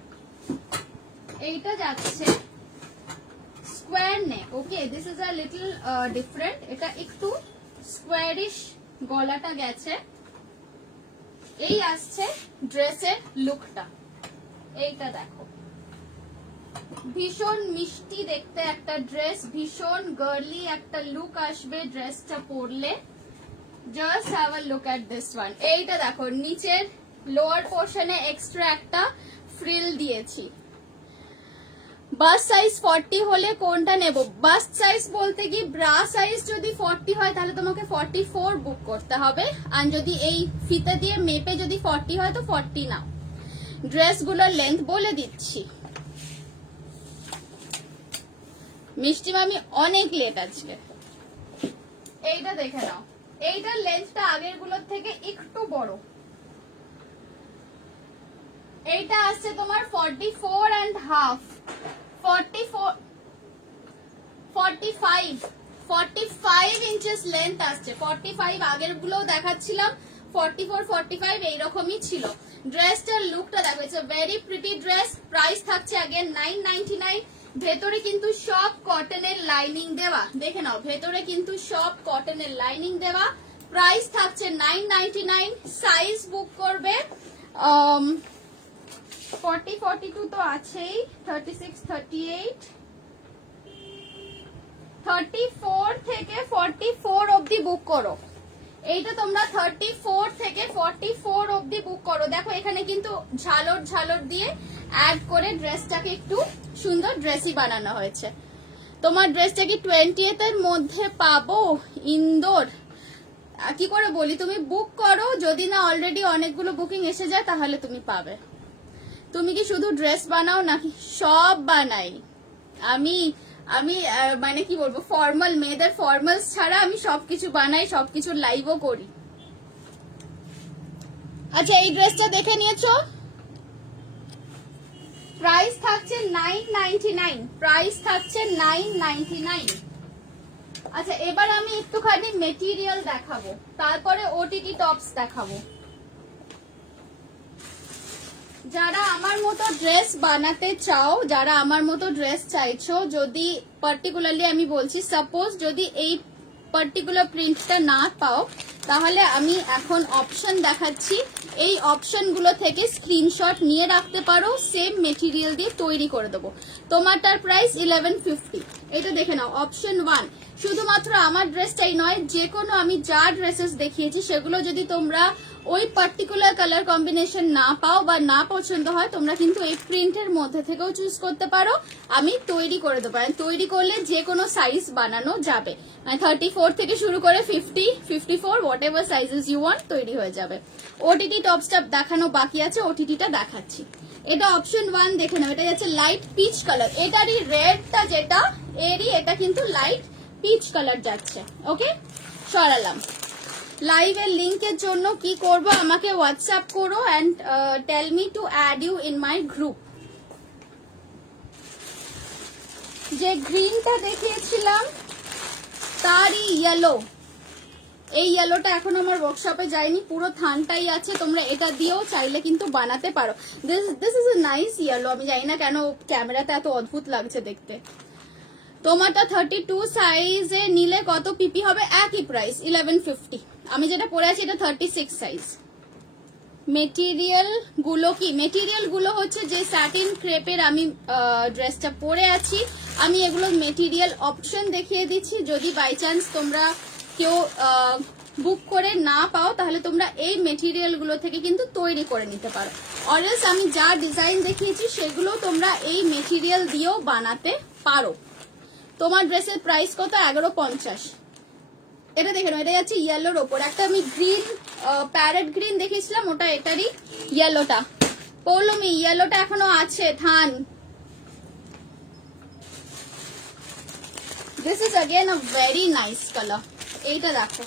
এইটা যাচ্ছে square neck, okay this is a little different, এটা একটু স্কোয়ারিশ গলাটা গেছে, এই আসছে ড্রেসের লুকটা, এইটা দেখো ভীষণ মিষ্টি দেখতে একটা ড্রেস, ভীষণ গার্লি একটা লুক আসবে ড্রেসটা পরলে। Just have a look at this one. এইটা দেখো নিচের লোয়ার পোর্শনে এক্সট্রা একটা ফ্রিল দিয়েছি। বাস সাইজ 40 হলে কোনটা নেব? বাস সাইজ বলতে কি ব্রা সাইজ যদি 40 হয় তাহলে তোমাকে 44 বুক করতে হবে, আর যদি এই ফিতে দিয়ে মেপে যদি 40 হয় তো 40 নাও। ড্রেসগুলোর লেন্থ বলে দিচ্ছি। মিষ্টি মামি অনেক লেট আজকে। এইটা দেখে নাও, এইটার লেন্থটা আগের গুলোর থেকে একটু বড়, এইটা আসছে তোমার 44 and half, 45 ইঞ্চেস লেন্থ আসছে, 45 আগের গুলো দেখাচ্ছিলাম 44 45 এইরকমই ছিল। ড্রেসটার লুকটা দেখো, it's a very pretty dress. Price থাকছে अगेन 999। ভেতরে কিন্তু সব কটনের লাইনিং দেওয়া, দেখে নাও ভেতরে কিন্তু সব কটনের লাইনিং দেওয়া। প্রাইস থাকছে 999। সাইজ বুক করবে 40 42 তো আছেই, 36 38 34 থেকে 44 অবধি বুক করো। এইটা তোমরা 34 থেকে 44 অবধি বুক করো। দেখো এখানে কিন্তু ঝালর ঝালর দিয়ে অ্যাড করে ড্রেসটাকে একটু সুন্দর ড্রেসই বানানো হয়েছে। তোমার ড্রেসটা কি 20th এর মধ্যে পাবো? ইন্দোর কি করে বলি, তুমি বুক করো, যদি না অলরেডি অনেকগুলো বুকিং এসে যায় তাহলে তুমি পাবে। তুমি কি শুধু ড্রেস বানাও নাকি? সব বানাই আমি, আমি মানে কি বলবো, ফর্মাল মেয়েদের ফর্মালস ছাড়া আমি সবকিছু বানাই, সবকিছু লাইভও করি। আচ্ছা এই ড্রেসটা দেখে নিয়েছো? প্রাইস থাকছে 999, প্রাইস থাকছে 999। আচ্ছা এবার আমি একটুখানি মেটেরিয়াল দেখাবো, তারপরে ওটিটি টপস দেখাবো। যারা আমার মতো ড্রেস বানাতে চাও, যারা আমার মতো ড্রেস চাইছো, যদি পার্টিকুলারলি আমি বলছি সাপোজ যদি এই পার্টিকুলার প্রিন্টটা না পাও তাহলে আমি এখন অপশন দেখাচ্ছি, এই অপশনগুলো থেকে স্ক্রিনশট নিয়ে রাখতে পারো, সেম মেটেরিয়াল দিয়ে তৈরি করে দেবো। তোমারটার প্রাইস 1150। এটা দেখে নাও, অপশন 1। শুধুমাত্র আমার ড্রেসটাই নয়, যে কোনো আমি যা ড্রেসেস দেখিয়েছি সেগুলো যদি তোমরা ওই পার্টিকুলার কালার কম্বিনেশন না পাও বা না পছন্দ হয়, তোমরা কিন্তু এই প্রিন্টের মধ্যে থেকেও চুজ করতে পারো, আমি তৈরি করে দেবো। তৈরি করলে যে কোনো সাইজ বানানো যাবে, 34 থেকে শুরু করে 50, 54 whatever sizes you want তৈরি হয়ে যাবে। ওটিটি টপসটা দেখানো বাকি আছে, ওটিটিটা দেখাচ্ছি। এটা অপশন 1 দেখে নাও, এটা যাচ্ছে লাইট পিচ কালার, এটারই রেডটা যেটা এরই এটা কিন্তু লাইট পিচ কালার যাচ্ছে। ওকে, সরালাম। লাইভের লিংকের জন্য কি করব, আমাকে হোয়াটসঅ্যাপ করো and tell me to add you in my group. যে গ্রিনটা দেখিয়েছিলাম তারই ইয়েলো, এই ইয়েলোটা এখন আমার ওয়ার্কশপে যায়নি, পুরো থানটাই আছে, তোমরা এটা দিয়েও চাইলে কিন্তু বানাতে পারো। This is a nice yellow, আমি জানি না কেন ক্যামেরাতে এত অদ্ভুত লাগছে দেখতে। তোমারটা 32 সাইজে নিলে কত পিপি হবে, একই প্রাইস 1150। আমি যেটা পরে আছি এটা 36 সাইজ। মেটেরিয়াল গুলো কি, মেটেরিয়াল গুলো হচ্ছে যে স্যাটিন ক্রেপের আমি ড্রেসটা পরে আছি, আমি এগুলো মেটেরিয়াল অপশন দেখিয়ে দিচ্ছি। যদি বাই চান্স তোমরা কেউ বুক করে না পাও তাহলে তোমরা এই মেটেরিয়াল গুলো থেকে কিন্তু তৈরি করে নিতে পারো। অরেলস আমি যা ডিজাইন দেখিয়েছি সেগুলো তোমরা এই মেটেরিয়াল দিয়েও বানাতে পারো। তোমার ড্রেসের প্রাইস কত, 1150। এটা দেখে নাও, এটা যাচ্ছে ইয়েলোর ওপর, একটা আমি গ্রিন প্যারেট গ্রিন দেখিয়েছিলাম, ওটা এটারই ইয়েলোটা। পৌলমি ইয়েলোটা এখনো আছে, থান। This is again a very nice colour. এইটা দেখো,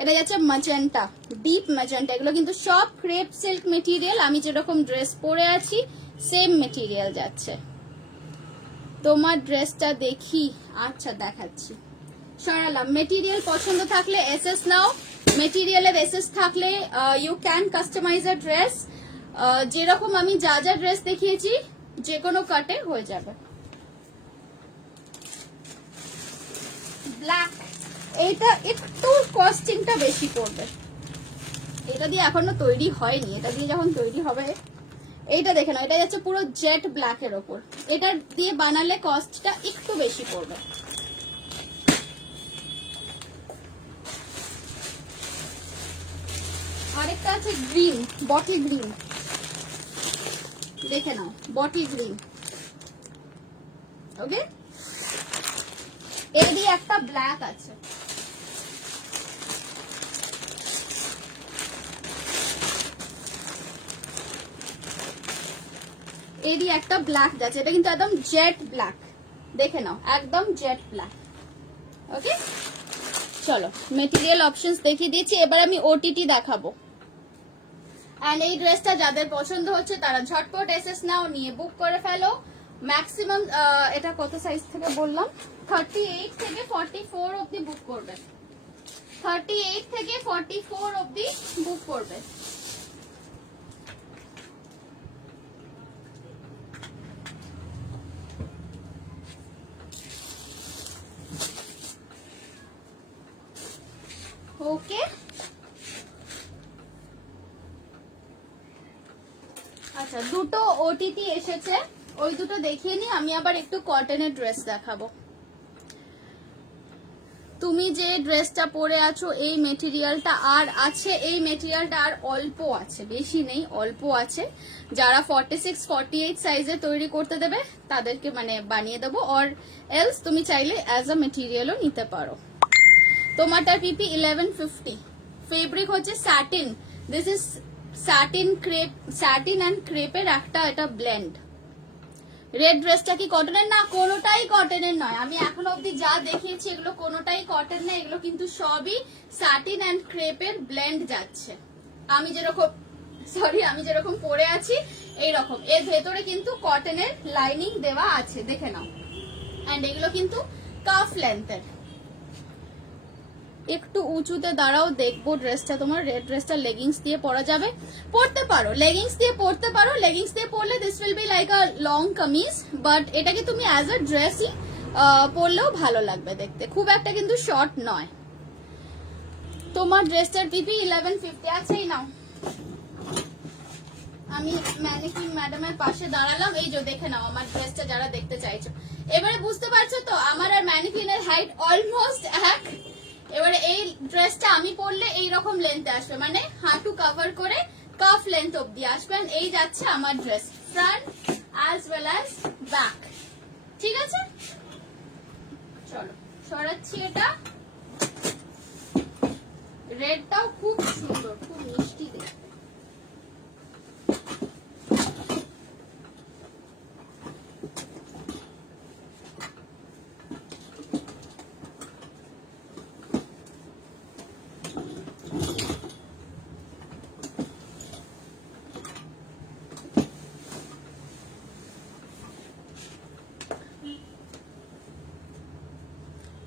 এটা যাচ্ছে ম্যাজেন্টা, ডিপ ম্যাজেন্টা। এগুলো কিন্তু সব ক্রেপ সিল্ক মেটেরিয়াল, আমি যেরকম ড্রেস পরে আছি সেম মেটেরিয়াল যাচ্ছে। তোমার ড্রেসটা দেখি, আচ্ছা দেখাচ্ছি, সরালাম। মেটেরিয়াল পছন্দ থাকলে এসএস নাও, মেটেরিয়ালের এসএস থাকলে you can customise a dress. যেরকম আমি যা যা ড্রেস দেখিয়েছি যে কোনো কাটে হয়ে যাবে। ব্ল্যাক, এইটা একটু কস্টিংটা বেশি পড়বে, এটা দিয়ে এখনো তৈরি হয়নি, এটা দিয়ে যখন তৈরি হবে। এইটা দেখে নাও, এটা যাচ্ছে পুরো জেট ব্ল্যাক এর ওপর, এটা দিয়ে বানালে কস্টটা একটু বেশি পড়বে। আরেকটা আছে গ্রিন, বটল গ্রিন, দেখে নাও বটল গ্রিন। ওকে, এর দিয়ে একটা ব্ল্যাক আছে, এরই একটা ব্ল্যাক যাচ্ছে, এটা কিন্তু একদম জেট ব্ল্যাক, দেখে নাও একদম জেট ব্ল্যাক। ওকে, চলো মেটেরিয়াল অপশনস দেখিয়ে দিয়েছি, এবার আমি ওটিটি দেখাবো। এন্ড এই ড্রেসটা যাদের পছন্দ হচ্ছে তারা ঝটপট এসএস নাও, নিয়ে বুক করে ফেলো। ম্যাক্সিমাম এটা কত সাইজ থেকে বললাম, 38 থেকে 44 অবধি বুক করবে, 38 থেকে 44 অবধি বুক করবে। ওকে, আচ্ছা দুটো ওটিটি এসেছে, ওই দুটো দেখিয়ে নি, আমি আবার একটু কটনের ড্রেস দেখাবো। তুমি যে ড্রেসটা পরে আছো এই মেটেরিয়ালটা আর আছে, এই মেটেরিয়ালটা আর অল্প আছে, বেশি নেই, অল্প আছে। যারা 46, 48 সাইজে তৈরি করতে দেবে তাদেরকে মানে বানিয়ে দেবো, অর এলস তুমি চাইলে অ্যাজ আ মেটেরিয়ালও নিতে পারো। তোমারটার পিপি 1150, ফেব্রিক হচ্ছে satin, this is satin crepe, satin and ক্রেপের একটা এটা ব্লেন্ড। রেড ড্রেসটা কি কটনের, না কোনোটাই কটনের নয়, আমি এখন অবধি যা দেখিয়েছি এগুলো কোনোটাই কটন না, এগুলো কিন্তু সবই স্যাটিন অ্যান্ড ক্রেপের ব্লেন্ড যাচ্ছে। আমি যেরকম পরে আছি এইরকম, এর ভেতরে কিন্তু কটনের লাইনিং দেওয়া আছে, দেখে নাও। অ্যান্ড এগুলো কিন্তু কাফ লেন্থের। একটু উঁচুতে দাঁড়াও, দেখবো ড্রেসটা তোমার। রেড ড্রেসটা লেগিংস দিয়ে পরা যাবে, পরতে পারো, লেগিংস দিয়ে পরতে পারো। লেগিংস দিয়ে পরলে this will be like a long kameez, but এটাকে তুমি অ্যাজ আ ড্রেসই পরলেও ভালো লাগবে দেখতে, খুব একটা কিন্তু শর্ট নয়। তোমার ড্রেসটার পিপি 1150 আছেই নাও। আমি ম্যানিকুইন ম্যাডামের পাশে দাঁড়ালাম, এই যে দেখে নাও আমার ড্রেসটা যারা দেখতে চাইছো। এবারে বুঝতে পারছো তো আমার আর ম্যানিকুইনের হাইট অলমোস্ট এক, এবারে এই ড্রেসটা আমি পরলে এই রকম লেন্থে আসবে, মানে হাঁটু কভার করে কাফ লেন্থ অব্দি আসবে। এই যাচ্ছে আমার dress, front as well as back. ঠিক আছে, চলো সরাচ্ছি। এটা রেডটাও খুব সুন্দর, খুব মিষ্টি দেখতে।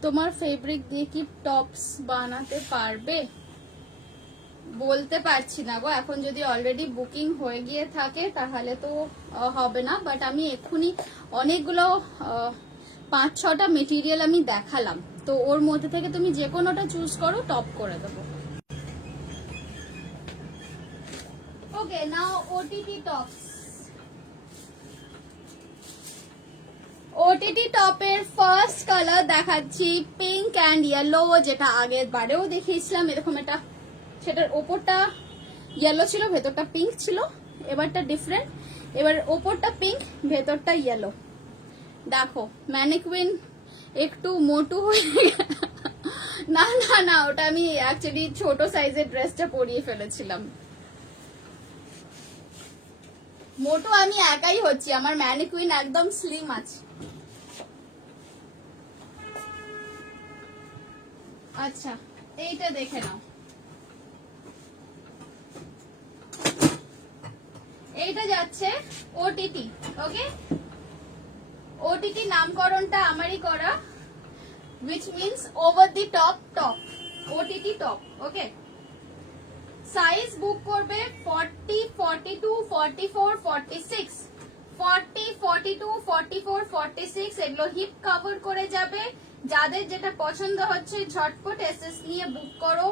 তোমার ফেব্রিক দিয়ে কি টপস বানাতে পারবে? বলতে পারছি না গো, এখন যদি অলরেডি বুকিং হয়ে গিয়ে থাকে তাহলে তো হবে না, বাট আমি এক্ষুনি অনেকগুলো 5-6টা মেটেরিয়াল আমি দেখালাম, তো ওর মধ্যে থেকে তুমি যে কোনোটা চুজ করো, টপ করে দেবো। ওকে, নাও ওটিটি টপস। ওটিটি টপের ফার্স্ট কালার দেখাচ্ছি পিঙ্ক অ্যান্ড ইয়েলো, যেটা আগের বারেও দেখিয়েছিলাম এরকম। এটা সেটার ওপরটা ইয়েলো ছিল, ভেতরটা পিঙ্ক ছিল। এবারটা ডিফারেন্ট, এবার ওপরটা পিঙ্ক, ভেতরটা ইয়েলো। দেখো ম্যানিকুইন একটু মোটু হয়ে না না না, ওটা আমি অ্যাকচুয়ালি ছোট সাইজের ড্রেসটা পরিয়ে ফেলেছিলাম। মোটু আমি একাই হচ্ছি, আমার ম্যানিকুইন একদম স্লিম আছে। আচ্ছা, এইটা দেখে নাও। এইটা যাচ্ছে ওটিটি। ওকে, ওটিটি নামকরণটা আমারই করা, which means over the top top, OTT top. Okay, size বুক করবে 40, 42, 44, 46, 40, 42, 44, 46। এগুলো হিপ কভার করে যাবে। যাদের যেটা পছন্দ হচ্ছে ঝটপট এসএস নিয়ে বুক করো।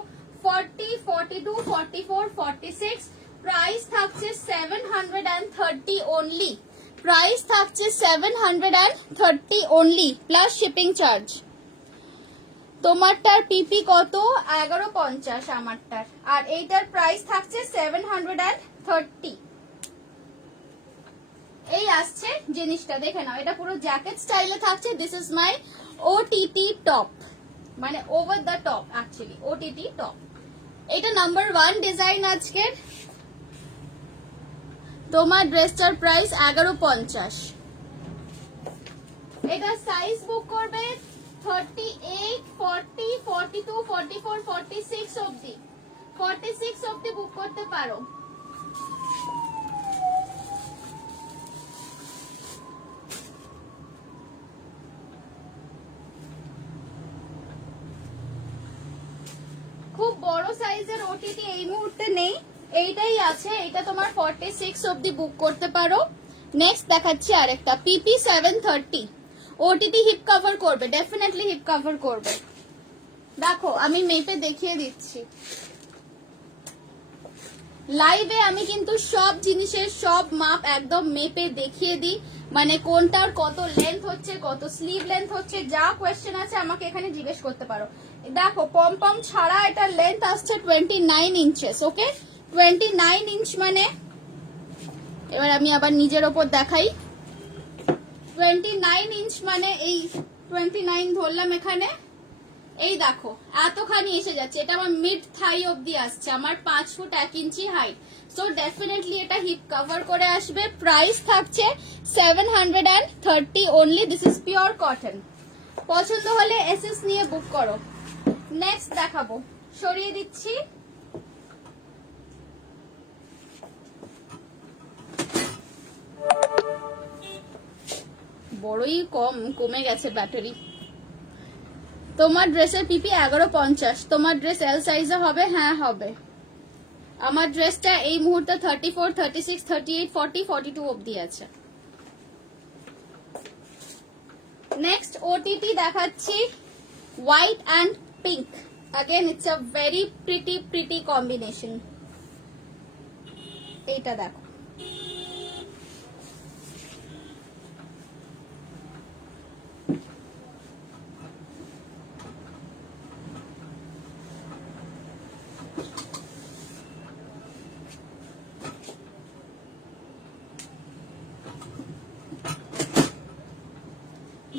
40, 42, 44, 46। প্রাইস থাকছে 730 অনলি। প্রাইস থাকছে 730 অনলি, প্লাস শিপিং চার্জ। তোমারটার পিপি কত? 1150 আমারটার, আর এইটার প্রাইস থাকছে 730। এই আসছে জিনিসটা, দেখে নাও। এটা পুরো জ্যাকেট স্টাইলে থাকছে। This is my OTT top, মানে over the top, actually OTT top. এটা নাম্বার 1 ডিজাইন আজকের। তোমার ড্রেসটার প্রাইস 1150। এটা সাইজ বুক করবে 38, 40, 42, 44, 46 অবধি। 46 অবধি বুক করতে পারো। খুব বড় সাইজের ওটিটি এই মুহূর্তে নেই, এইটাই আছে। এটা তোমার 46 অবধি বুক করতে পারো। নেক্সট দেখাচ্ছি আরেকটা পিপি 730। ওটিটি হিপ কভার করবে, ডেফিনেটলি হিপ কভার করবে। দেখো আমি মেপে দেখিয়ে দিচ্ছি। লাইভে আমি কিন্তু সব জিনিসের সব মাপ একদম মেপে দেখিয়ে দিই, মানে কোনটার কত লেন্থ হচ্ছে, কত স্লিভ লেন্থ হচ্ছে। যা কোয়েশ্চেন আছে আমাকে এখানে জিজ্ঞেস করতে পারো। দেখো পম পম ছাড়া এটার লেন্থ আসছে 29 ইঞ্চেস। ওকে, 29 ইঞ্চ মানে, এবার আমি আবার নিজের ওপর দেখাই। 29 ইঞ্চ মানে এই 29 ধরলাম এখানে, এই দেখো এতখানি এসে যাচ্ছে। এটা আমার মিড থাই অবধি আসছে, আমার 5 ফুট 1 ইঞ্চি হাইট। সো ডেফিনেটলি এটা হিপ কভার করে আসবে। প্রাইস থাকছে 730 only. This is pure cotton. পছন্দ হলে এসএস নিয়ে বুক করো। নেক্সট দেখাবো, সরিয়ে দিচ্ছি। বড়ই কমে গেছে ব্যাটারি। তোমার ড্রেসের পিপি 1150। তোমার ড্রেস এল সাইজে হবে? হ্যাঁ হবে। আমার ড্রেসটা এই মুহূর্তে 34, 36, 38, 40, 42 অবধি আছে। নেক্সট ওটিটি দেখাচ্ছি white and pink. Again it's a very pretty combination. এইটা দেখো,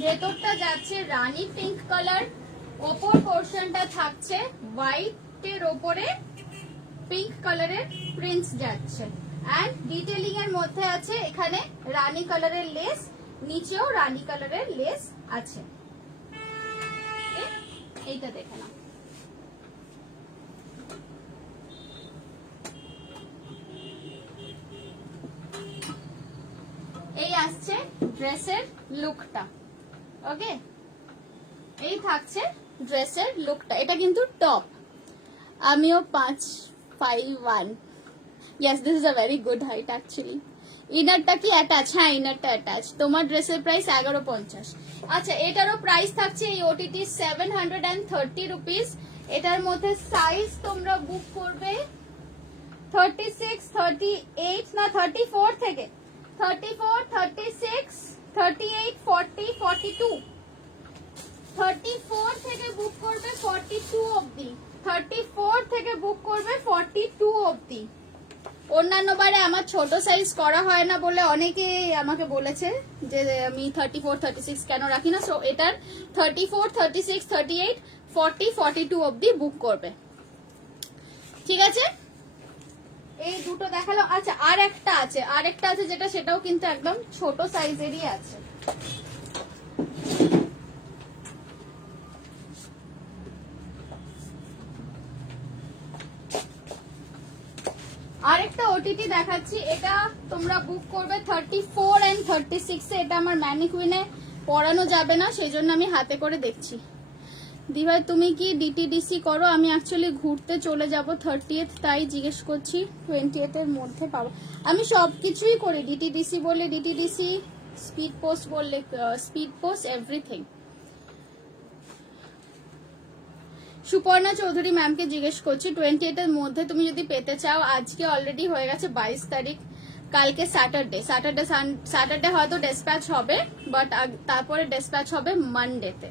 ভেতরটা যাচ্ছে রানী পিঙ্ক কালার, ওপর পোর্শনটা থাকছে হোয়াইটের ওপরে পিঙ্ক কালারের প্রিন্টস যাচ্ছে। এন্ড ডিটেইলিং এর মধ্যে আছে এখানে রানী কালারের লেস, নিচেও রানী কালারের লেস আছে। এইটা দেখে নাও। এই আসছে ড্রেসের লুকটা। ওকে, এই থাকছে ড্রেসের লুকটা। এটা কিন্তু টপ, আমিও 5'1". Yes, this is a very good height actually. ইনারটা কি অ্যাটাচ? হ্যাঁ, ইনারটা অ্যাটাচ। তোমার ড্রেসের প্রাইস 1150। আচ্ছা, এটারও প্রাইস থাকছে এই ওটিটি 730 রুপিস। এটার মধ্যে সাইজ তোমরা বুক করবে 36, 38 না 34 থেকে 34, 36, 38, 40, 42। 34 থেকে বুক করবে 42 অবধি। 34 থেকে বুক করবে 42 অবধি। অন্যান্য বারে আমার ছোট সাইজ করা হয় না বলে অনেকে আমাকে বলেছে যে আমি 34, 36 কেন রাখি না। সো এটার 34, 36, 38, 40, 42 অবধি বুক করবে। ঠিক আছে, এই দুটো দেখালো। আচ্ছা, আর একটা আছে যেটা, সেটাও কিন্তু একদম ছোট সাইজেরই আছে। আরেকটা ওটিটি দেখাচ্ছি, এটা তোমরা বুক করবে 34 and 36 এ। এটা আমার ম্যানিকুইনে পরানো যাবে না, সেই জন্য আমি হাতে করে দেখছি। দিভাই তুমি কি ডিটিডিসি করো? আমি অ্যাকচুয়ালি ঘুরতে চলে যাব 30th, তাই জিজ্ঞেস করছি 28 এর মধ্যে পাবো। আমি সব কিছুই করি, ডিটিডিসি বললে ডিটিডিসি, স্পিড পোস্ট বললে speed post, everything. Suparna Chowdhury ম্যামকে জিজ্ঞেস করছি 28 এর মধ্যে তুমি যদি পেতে চাও। আজকে অলরেডি হয়ে গেছে 22 তারিখ, কালকে স্যাটারডে হয়তো ডেসপ্যাচ হবে, বাট তারপরে ডেসপ্যাচ হবে মানডেতে।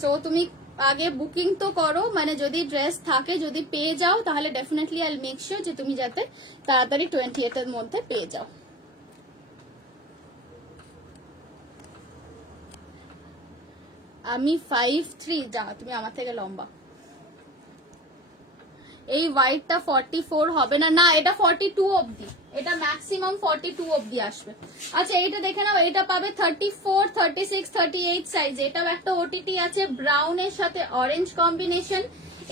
সো তুমি আগে বুকিং তো করো, মানে যদি ড্রেস থাকে, যদি পেয়ে যাও, তাহলে ডেফিনেটলি আই মেক শিওর যে তুমি যাতে তাড়াতাড়ি 28 এর মধ্যে পেয়ে যাও। আমি 5'3", যা তুমি আমার থেকে লম্বা। এই হোয়াইটটা 44 হবে না, না এটা 42 অবধি, এটা ম্যাক্সিমাম 42 অবধি আসবে। আচ্ছা, এইটা দেখে নাও, এটা পাবে 34, 36, 38 সাইজে। এটাও একটা ওটিটি আছে, ব্রাউনের সাথে অরেঞ্জ কম্বিনেশন।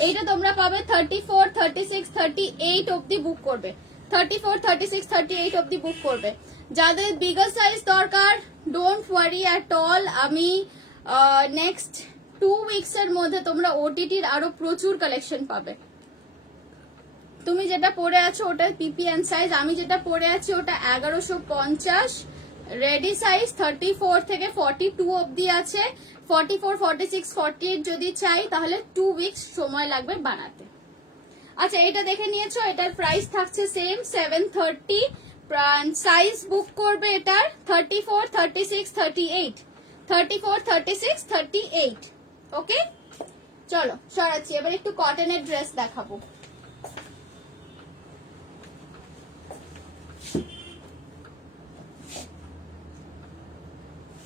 এইটা তোমরা পাবে 34, 36, 38 অবধি বুক করবে। 34, 36, 38 অবধি বুক করবে। যাদের বিগার সাইজ দরকার, ডোন্ট ওয়ারি অ্যাট অল। আমি নেক্সট 2 উইকস এর মধ্যে তোমরা ওটিটির আরো প্রচুর কালেকশন পাবে। তুমি যেটা পরে আছো ওটা পিপিএন সাইজ, আমি যেটা পরে আছি ওটা 1150। রেডি সাইজ 34 থেকে 42 অবধি আছে। 44, 46, 48 যদি চাই তাহলে 2 উইকস সময় লাগবে বানাতে। আচ্ছা, এটা দেখে নিয়েছো, এটার প্রাইস থাকছে সেম 730। সাইজ বুক করবে এটার 34, 36, 38, 34, 36, 38। ওকে, চলো সরাচ্ছি। এবার একটু কটনের ড্রেস দেখাবো।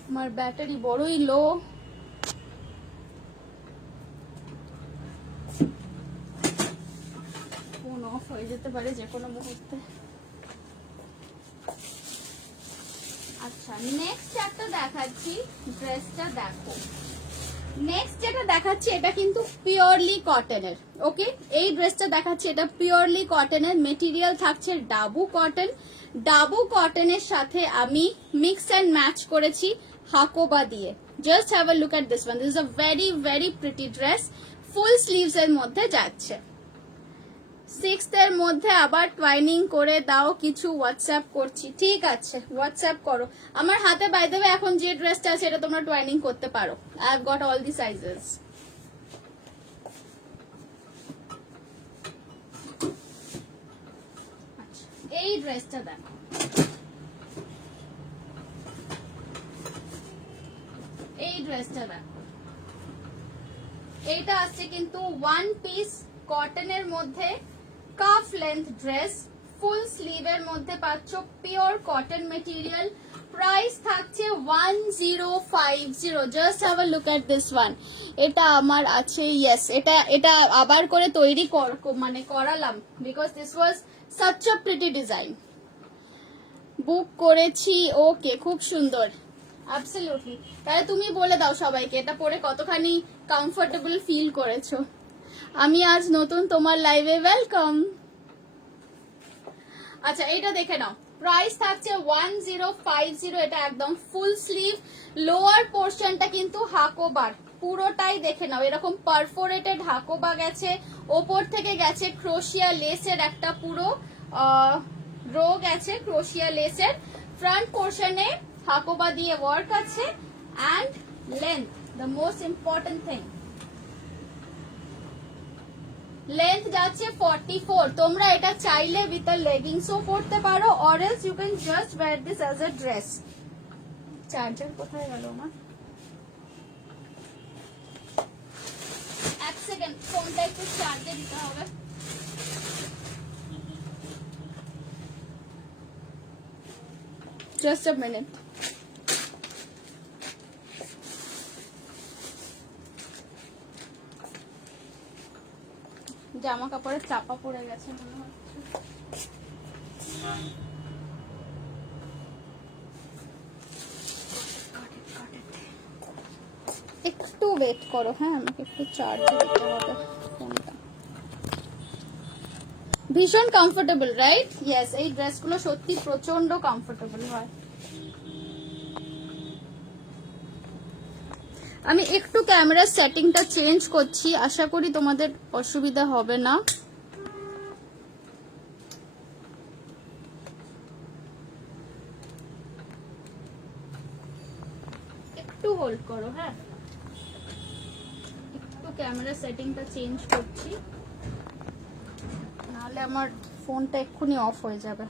আমার ব্যাটারি বড়ই লো। ফোন অফ হয়ে যেতে পারে যে কোনো মুহূর্তে। আচ্ছা, নেক্সট একটা দেখাচ্ছি, ড্রেসটা দেখো। নেক্সট যেটা দেখাচ্ছি এটা কিন্তু পিওরলি কটনের। ওকে, এই ড্রেসটা দেখাচ্ছি, এটা পিওরলি কটনের। মেটেরিয়াল থাকছে ডাবু কটন। ডাবু কটনের সাথে আমি মিক্স অ্যান্ড ম্যাচ করেছি হাকোবা দিয়ে। Just have a look at this one. This is a very very pretty dress. Full sleeves এর মধ্যে যাচ্ছে। 6th এর মধ্যে আবার টুয়াইনিং করে দাও, কিছু হোয়াটসঅ্যাপ করছি। ঠিক আছে, হোয়াটসঅ্যাপ করো। আমার হাতে বাই দেবে এখন যে ড্রেসটা আছে এটা তোমরা টুয়াইনিং করতে পারো। I have got all the sizes. এই ড্রেসটা দেখো, এই ড্রেসটা দেখো। এইটা আসছে কিন্তু ওয়ান পিস কটনের মধ্যে, কাফ লেন্থ ড্রেস, ফুল স্লিভের মধ্যে পাচ্ছ, পিওর কটন মেটেরিয়াল। প্রাইস থাকছে 1050। Just have a look at this one. এটা আমার আছে, ইয়েস, এটা আবার করে তৈরি মানে করালাম, because this was such a pretty design. Book করেছি, ওকে, খুব সুন্দর, অ্যাবসলিউটলি। তাহলে তুমি বলে দাও সবাইকে এটা পরে কতখানি কমফোর্টেবল ফিল করেছো। আমি আজ নতুন তোমার লাইভে, ওয়েলকাম। আচ্ছা, এটা দেখে নাও, প্রাইস থাকছে 1050। এটা একদম ফুল স্লিভ, লোয়ার পোর্শনটা কিন্তু হাকোবার, পুরোটাই দেখে নাও এরকম পারফোরেটেড হাকোবা গেছে, ওপর থেকে গেছে ক্রোশিয়া লেসের একটা পুরো রো গেছে ক্রোশিয়া লেসের। ফ্রন্ট পোর্শনে হাকোবা দিয়ে ওয়ার্ক আছে, and length, the most important thing, length যাচ্ছে 44। তোমরা এটা চাইলে উইথ আ লেগিংসও পরতে পারো, or else you can just wear this as a dress. Charger কোথায় গেল আমার? এক সেকেন্ড, ফোনটা একটু চার্জে দিতে হবে। Just a minute. জামা কাপড়ের চাপা পড়ে গেছে মনে হচ্ছে। একটু ওয়েট করো, হ্যাঁ, আমাকে একটু চার্জে দিতে হবে ফোনটা। ভীষণ কমফোর্টেবল, রাইট? ইয়েস, এই ড্রেসগুলো সত্যি প্রচন্ড কমফোর্টেবল হয়। আমি একটু ক্যামেরার সেটিংটা চেঞ্জ করছি, আশা করি তোমাদের অসুবিধা হবে না। একটু হোল্ড করো, হ্যাঁ, একটু ক্যামেরার সেটিংটা চেঞ্জ করছি, নাহলে আমার ফোনটা এক্ষুনি অফ হয়ে যাবে।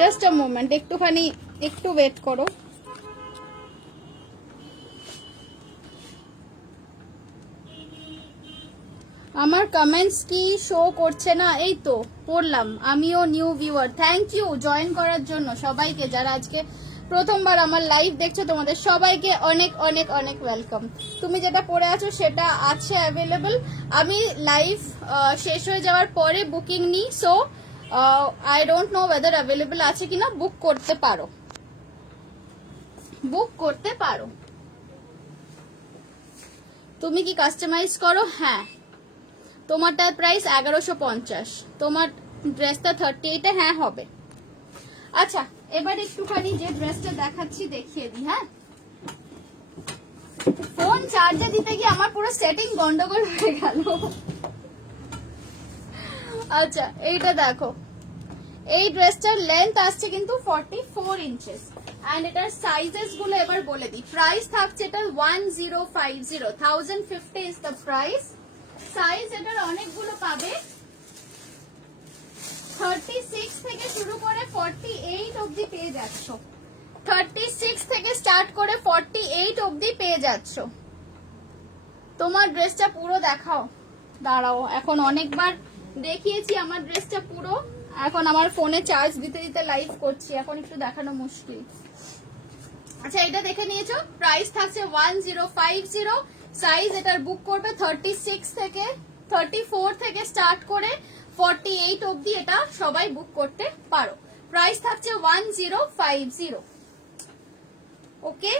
জাস্ট আ মোমেন্ট, একটুখানি একটু ওয়েট করো। আমার কমেন্টস কি শো করছে না? এই তো পড়লাম, আমিও new viewer. Thank you join করার জন্য সবাইকে, যারা আজকে প্রথমবার আমার লাইভ দেখছো, তোমাদের সবাইকে অনেক অনেক অনেক ওয়েলকাম। তুমি যেটা পড়ে আছো সেটা আছে অ্যাভেলেবল। আমি লাইভ শেষ হয়ে যাওয়ার পরে বুকিং নিই, so I don't know whether available আছে কিনা। বুক করতে পারো, বুক করতে পারো। তুমি কি কাস্টমাইজ করো? হ্যাঁ, তোমারটার প্রাইস 1150, তোমার ড্রেসটা 38-এ, হ্যাঁ হবে। আচ্ছা, এবার একটুখানি যে ড্রেসটা দেখাচ্ছি দেখিয়ে দিই। হ্যাঁ, ফোন চার্জে দিতে গিয়ে আমার পুরো সেটিং গন্ডগোল হয়ে গেল। আচ্ছা, এইটা দেখো, এই ড্রেসটার লেন্থ আসছে কিন্তু 44 ইঞ্চেস, অ্যান্ড এটার সাইজেস গুলো এবার বলে দিই। প্রাইস থাকছে এটা 1050, 1050 ইজ দ্য প্রাইস। সাইজ এটার অনেকগুলো পাবে, 36 থেকে শুরু করে 48 অবধি পেয়ে যাচ্ছ। 36 থেকে স্টার্ট করে 48 অবধি পেয়ে যাচ্ছ। তোমার ড্রেসটা পুরো দেখাও। দাঁড়াও, এখন অনেকবার দেখিয়েছি আমার ড্রেসটা পুরো, এখন আমার ফোনে চার্জ দিতে দিতে লাইভ করছি, এখন একটু দেখানো মুশকিল। আচ্ছা, এটা দেখে নিয়েছো, প্রাইস থাকছে 1050। সাইজ এটার বুক করবে 36 থেকে 34 থেকে স্টার্ট করে 48 অবধি, এটা সবাই বুক করতে পারো। প্রাইস থাকছে 1050। ওকে,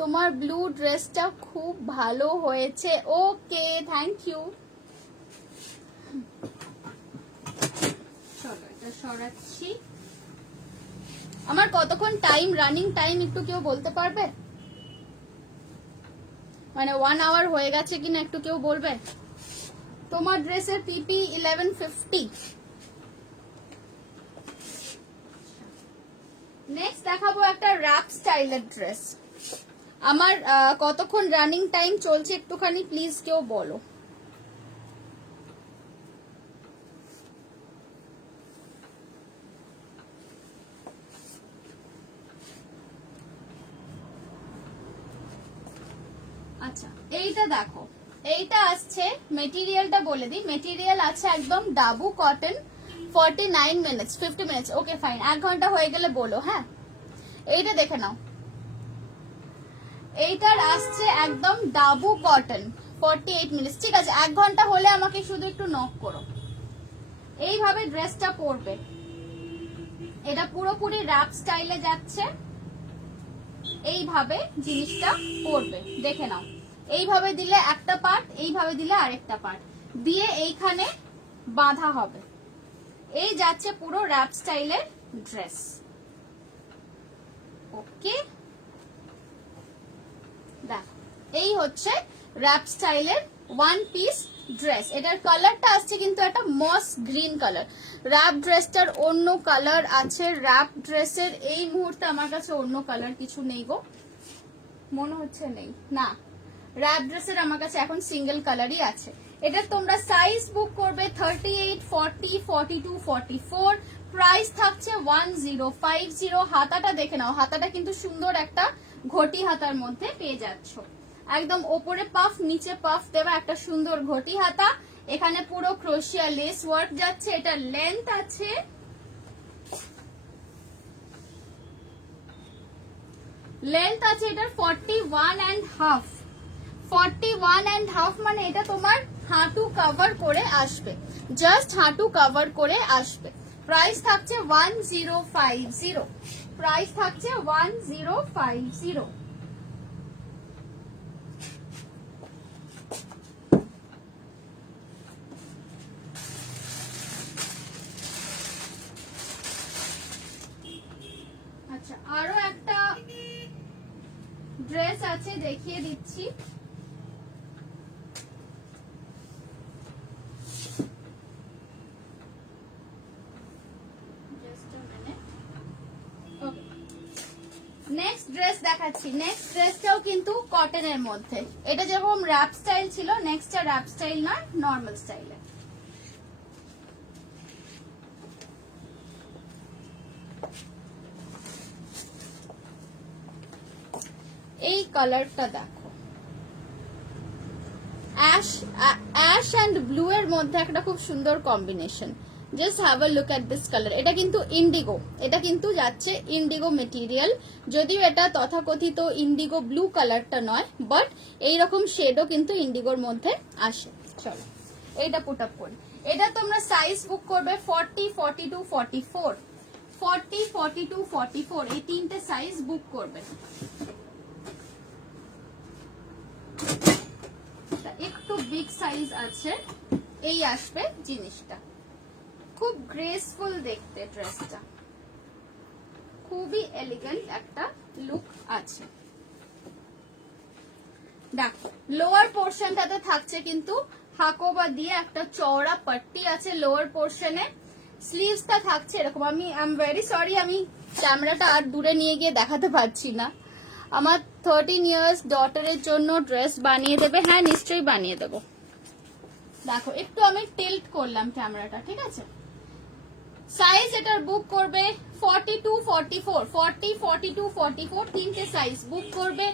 তোমার ব্লু ড্রেসটা খুব ভালো হয়েছে। ওকে, থ্যাংক ইউ। চলো এটা সরাচ্ছি। আমার কতক্ষণ টাইম, রানিং টাইম একটু কেউ বলতে পারবে? মানে 1 আওয়ার হয়ে গেছে কিনা একটু কেউ বলবে? তোমার ড্রেসের পিপি 1150। নেক্সট দেখাবো একটা র‍্যাপ স্টাইলের ড্রেস। আমার কতক্ষণ রানিং টাইম চলছে একটুখানি প্লিজ কেউ বলো। আচ্ছা এইটা দেখো, এইটা আসছে মেটেরিয়ালটা বলে দিই, মেটেরিয়াল আছে একদম dabu cotton, 49 minutes 50 minutes, okay fine, 1 ঘন্টা হয়ে গেলে বলো। হ্যাঁ এইটা দেখে নাও, এইটার আসছে একদম ডাবু কটন 48 মিনিটস, ঠিক আছে 1 ঘন্টা হলে আমাকে শুধু একটু নক করো। এইভাবে ড্রেসটা পরবে, এটা পুরোপুরি র্যাপ স্টাইলে যাচ্ছে, এইভাবে জিনিসটা পরবে দেখে নাও। এইভাবে দিলে একটা পার্ট, এইভাবে দিলে আরেকটা পার্ট দিয়ে এইখানে বাঁধা হবে। এই যাচ্ছে পুরো র্যাপ স্টাইলের ড্রেস। ওকে দেখো এই হচ্ছে র্যাপ স্টাইলের ওয়ান পিস ড্রেস। এটার কালারটা আসছে কিন্তু একটা মস গ্রিন কালার। র্যাপ ড্রেসটার অন্য কালার আছে, র্যাপ ড্রেসের এই মুহূর্তে আমার কাছে অন্য কালার কিছু নেই গো, মনে হচ্ছে নেই না। র্যাপ ড্রেসের আমার কাছে এখন সিঙ্গেল কালারই আছে। এটা তোমরা সাইজ বুক করবে 38, 40, 42, 44, প্রাইস থাকছে 1050। হাতাটা দেখে নাও, হাতাটা কিন্তু সুন্দর একটা ঘটি হাতার মধ্যে পেয়ে যাচ্ছ, একদম ওপরে পাফ নিচে পাফ দেওয়া একটা সুন্দর ঘটি হাতা। এখানে পুরো ক্রোশিয়া লেস ওয়ার্ক যাচ্ছে। এটা লেন্থ আছে এটার 41.5, 41.5 মানে এটা তোমার হাঁটু কভার করে আসবে, জাস্ট হাঁটু কভার করে আসবে। প্রাইস থাকছে 1050, প্রাইস থাকছে 1050। আচ্ছা আরো একটা ড্রেস আছে দেখিয়ে দিচ্ছি। নেক্সট ড্রেস দেখাচ্ছি, নেক্সট ড্রেসটাও কিন্তু কটনের মধ্যে। এটা যেরকম র্যাপ স্টাইল ছিল, নেক্সটটা র্যাপ স্টাইল নয়, নর্মাল স্টাইলে। এই কালারটা দেখো, অ্যাশ অ্যান্ড ব্লু এর মধ্যে একটা খুব সুন্দর combination. Just have a look at this colour. এটা কিন্তু ইন্ডিগো, এটা কিন্তু যাচ্ছে ইন্ডিগো মেটেরিয়াল, যদিও এটা তথাকথিত ইন্ডিগো ব্লু কালারটা নয়, বাট এইরকম শেডও কিন্তু ইন্ডিগোর মধ্যে আসে। চলো এইটা পুট আপ করি। এটা তোমরা সাইজ বুক করবে 40, 42, 44, 40, 42, 44, এই তিনটে সাইজ বুক করবে। একটু বিগ সাইজ আছে, এই আসবে জিনিসটা। খুব গ্রেসফুল দেখতে ড্রেসটা, খুবই এলিগেন্ট একটা লুক আছে। দেখো লোয়ার পোর্শনটাতে থাকছে কিন্তু হাকোবা দিয়ে একটা চওড়া পাট্টি আছে লোয়ার পোর্শনে। স্লিভসটা থাকছে এরকম। আমি আই এম ভেরি সরি, আমি ক্যামেরাটা আর দূরে নিয়ে গিয়ে দেখাতে পারছি না। আমার 13 ইয়ার্স ডটারের জন্য ড্রেস বানিয়ে দেবে? হ্যাঁ নিশ্চয়ই বানিয়ে দেবো। দেখো একটু আমি টিল্ট করলাম ক্যামেরাটা, ঠিক আছে। সাইজ এটার বুক করবে 42, 44, 40, 42, 44, তিনটে সাইজ বুক করবে।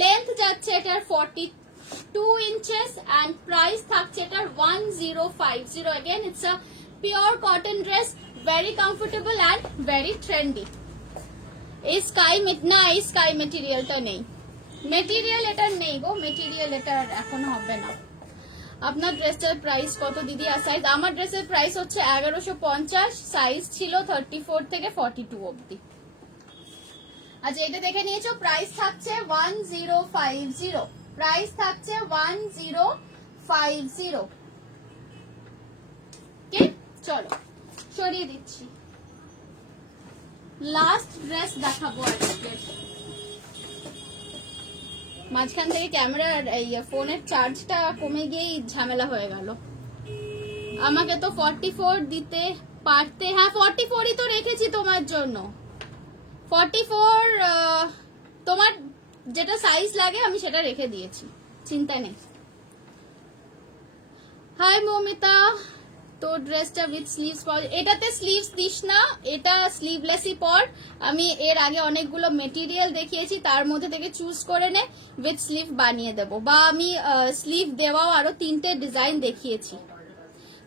লেন্থ যাচ্ছে এটার 42 ইঞ্চেস অ্যান্ড প্রাইস থাকছে এটার 1050। Again it's a pure cotton dress, very comfortable and very trendy. এই স্কাই মেটেরিয়ালটা নেই, মেটেরিয়াল এটার নেই গো, মেটেরিয়াল এটার এখন হবে না। আপনার ড্রেসটার প্রাইস কত দিদি? আর সাইজ? আমার ড্রেসের প্রাইস হচ্ছে 1150, সাইজ ছিল 34 থেকে 42 অবধি। আচ্ছা এটা দেখে নিয়েছো, প্রাইস থাকছে 1050, প্রাইস থাকছে 1050। ওকে চলো সরিয়ে দিচ্ছি। লাস্ট ড্রেস দেখাবো আজকে। মাঝখান থেকে ক্যামেরার এই ফোনের চার্জটা কমে গিয়েই ঝামেলা হয়ে গেল। আমাকে তো 44 দিতে পারতে। হ্যাঁ 44ই তো রেখেছি তোমার জন্য। 44 তোমার যেটা সাইজ লাগে আমি সেটা রেখে দিয়েছি, চিন্তা নেই। হাই মৌমিতা, তো ড্রেসটা উইথ স্লিভস পাওয়া, এটাতে স্লিভস দিস না, এটা স্লিভলেসই পর। আমি এর আগে অনেকগুলো মেটেরিয়াল দেখিয়েছি, তার মধ্যে থেকে চুজ করে নে উইথ স্লিভ বানিয়ে দেব, বা আমি স্লিভ দেওয়াও আরো 3টে ডিজাইন দেখিয়েছি।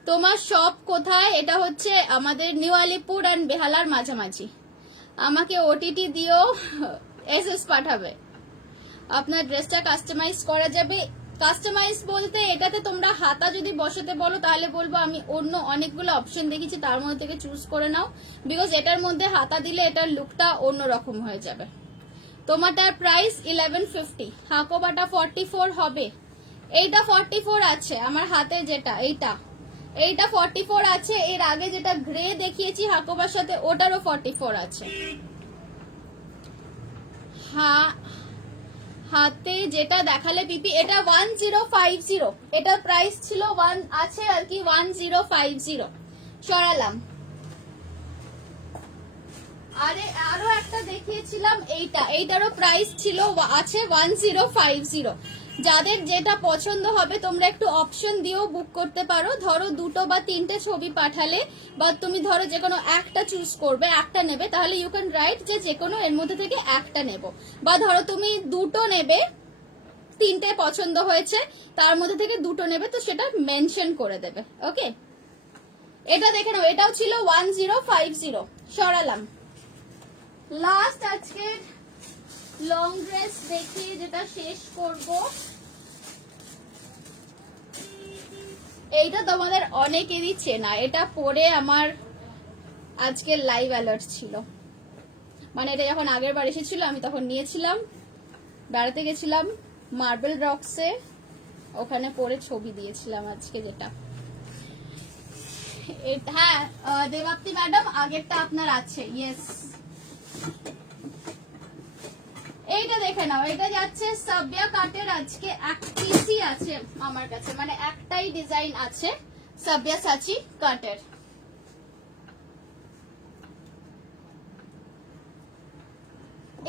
তোমার শপ কোথায়? এটা হচ্ছে আমাদের নিউ আলিপুর অ্যান্ড বেহালার মাঝামাঝি। আমাকে ওটিটি দিও, এসএস পাঠাবে। আপনার ড্রেসটা কাস্টমাইজ করা যাবে। কাস্টমাইজ বলতে এটাতে তোমরা হাতা যদি বসাতে বলো তাহলে বলবো আমি অন্য অনেকগুলো অপশন দেখেছি, তার মধ্যে থেকে চুজ করে নাও, বিকজ এটার মধ্যে হাতা দিলে এটার লুকটা অন্যরকম হয়ে যাবে। তোমারটার প্রাইস 1150, হাকোবাটা 44 হবে। এইটা 44 আছে আমার হাতে, যেটা এইটা 44 আছে। এর আগে যেটা গ্রে দেখিয়েছি হাকোবার সাথে ওটারও 44 আছে। হাতে যেটা দেখালে পিপি এটা 1050, এটার প্রাইস ছিল 1 আছে আর কি 1050 সরালাম। আরে আরো একটা দেখিয়েছিলাম এইটারও প্রাইস ছিল আছে 1050। যাদের যেটা পছন্দ হবে তোমরা একটু অপশন দিয়েও বুক করতে পারো। ধরো 2 বা 3টে ছবি পাঠালে, বা তুমি ধরো যে কোনো একটা চুজ করবে, একটা নেবে, তাহলে ইউ ক্যান রাইট যে কোনো এর মধ্যে থেকে একটা নেব। বা ধরো তুমি 2টো নেবে, 3টে পছন্দ হয়েছে, তার মধ্যে থেকে 2টো নেবে, তো সেটা মেনশন করে দেবে। ওকে, এটা দেখে নাও, এটাও ছিল 1050 সরালাম। লাস্ট আজকে লং ড্রেস দেখে যেটা শেষ করব, এইটা তোমাদের অনেকেরই চেনা। এটা পরে আমার আজকে লাইভ অ্যালার্ট ছিল, মানে এটা যখন আগের বার এসেছিল আমি তখন নিয়েছিলাম, বেড়াতে গেছিলাম মার্বেল রক্সে, ওখানে পরে ছবি দিয়েছিলাম আজকে। যেটা হ্যাঁ দেবাপ্তি ম্যাডাম আগেরটা আপনার আছে, ইয়েস। এইটা দেখে নাও, এটা যাচ্ছে সাবিয়া কাটের, আজকে এক পিসই আছে আমার কাছে, মানে একটাই ডিজাইন আছে সাবিয়া সাচি কাটের।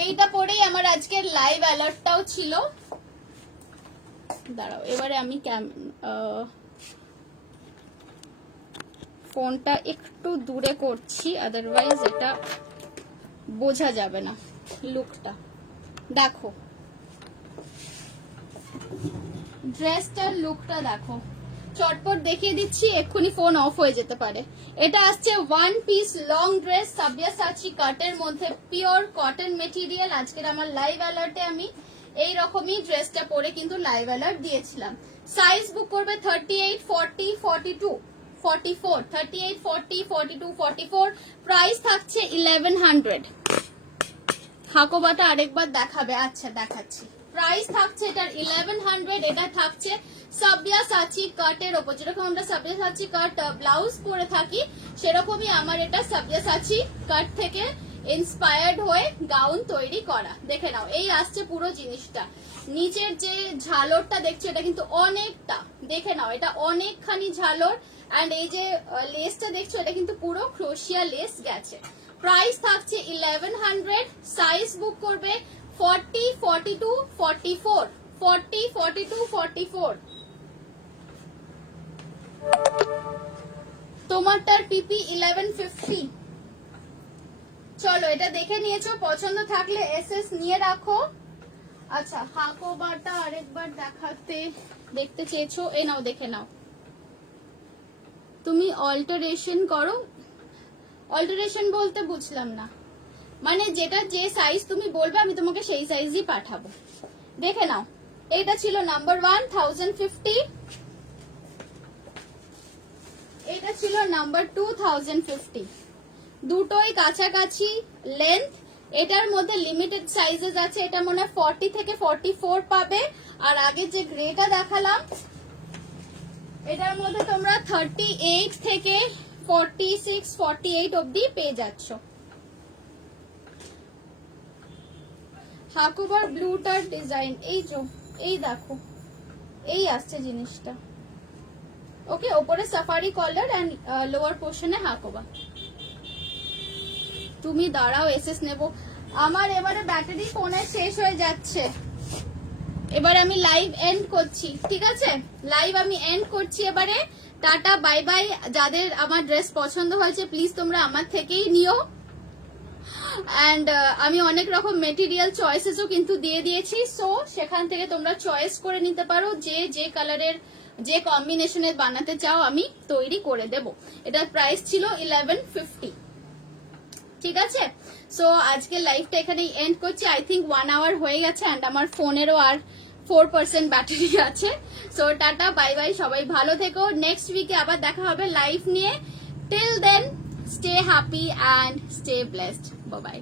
এইটা পরেই আমার আজকের লাইভ অ্যালার্টটাও ছিল। দাঁড়াও, এবারে আমি ফোনটা একটু দূরে করছি, আদারওয়াইজ এটা বোঝা যাবে না লুকটা। দেখো ড্রেসটার লুকটা দেখো, চটপট দেখিয়ে দিচ্ছি, এক্ষুনি ফোন অফ হয়ে যেতে পারে। এটা আসছে 1 পিস লং ড্রেস সাবিয়া সাচি কাটের মধ্যে, পিওর কটন মেটেরিয়াল। আজকের আমার লাইভ অ্যালার্টে আমি এই রকমই ড্রেসটা পরে কিন্তু লাইভ অ্যালার্ট দিয়েছিলাম। সাইজ বুক করবে 38, 40, 42, 44, 38, 40, 42, 44। প্রাইস থাকছে 1100। হাকোবাটা আরেকবার দেখাবে? আচ্ছা দেখাচ্ছি। প্রাইস থাকছে এটার 1100। এটা থাকছে সাবিয়া সাচি কাটের ওপর, যেরকম আমরা সাবিয়া সাচি কাট ব্লাউজ পরে থাকি সেরকমই আমার এটা সাবিয়া সাচি কাট থেকে ইন্সপায়ার্ড হয়ে গাউন তৈরি করা। দেখে নাও, এই আসছে পুরো জিনিসটা। নিচের যে ঝালরটা দেখছো এটা কিন্তু অনেকটা, দেখে নাও এটা অনেকখানি ঝালর। অ্যান্ড এই যে লেসটা দেখছো এটা কিন্তু পুরো ক্রোশিয়া লেস গেছে। প্রাইস থাকছে 1100। সাইজ বুক করবে 40, 42, 44, 40, 42, 44। তোমারটার পিপি 1150। চলো এটা দেখে নিয়েছো, পছন্দ থাকলে এসএস নিয়ে রাখো। আচ্ছা হাকোবাটা আরেকবার দেখতে চেয়েছো, এই নাও দেখে নাও। তুমি অল্টারেশন করো? অল্টারেশন বলতে বুঝলাম না, মানে যেটা যে সাইজ তুমি বলবে আমি তোমাকে সেই সাইজই পাঠাবো। দেখে নাও, এটা ছিল নাম্বার 1 1050, এটা ছিল নাম্বার 2 1050। দুটোই কাছাকাছি লেন্থ। এটার মধ্যে লিমিটেড সাইজেস আছে, এটা মনে হয় 40 থেকে 44 পাবে। আর আগে যে গ্রেটা দেখালাম এটার মধ্যে তোমরা 38 থেকে 46, 48 অবধি পেয়ে যাচ্ছ। হাকুবার ব্লুটার ডিজাইন, এই দেখো এই আসছে জিনিসটা। ওকে, ওপরে সাফারি কলার এন্ড লোয়ার পোর্শনে হাকুবা। তুমি দাঁড়াও এসএস নেব। আমার এবারে ব্যাটারি ফোনে শেষ হয়ে যাচ্ছে, এবারে আমি লাইভ এন্ড করছি, ঠিক আছে? লাইভ আমি এন্ড করছি এবারে। Tata, bye bye. যাদের আমার ড্রেস পছন্দ হয়েছে প্লিজ তোমরা আমার থেকেই নিও। অ্যান্ড আমি অনেক রকম মেটেরিয়াল চয়েসেসও কিন্তু দিয়ে দিয়েছি, সো সেখান থেকে তোমরা চয়েস করে নিতে পারো, যে যে কালারের যে কম্বিনেশনের বানাতে চাও আমি তৈরি করে দেব। এটার প্রাইস ছিল 1150, ঠিক আছে? সো আজকে লাইভটা এখানেই এন্ড করছি। আই থিঙ্ক 1 আওয়ার হয়ে গেছে অ্যান্ড আমার ফোনেরও আর 4% ব্যাটারি আছে। সো টাটা, বাই বাই, সবাই ভালো থেকো। নেক্সট উইকে আবার দেখা হবে লাইভ নিয়ে। Till then, stay happy and stay blessed. Bye by.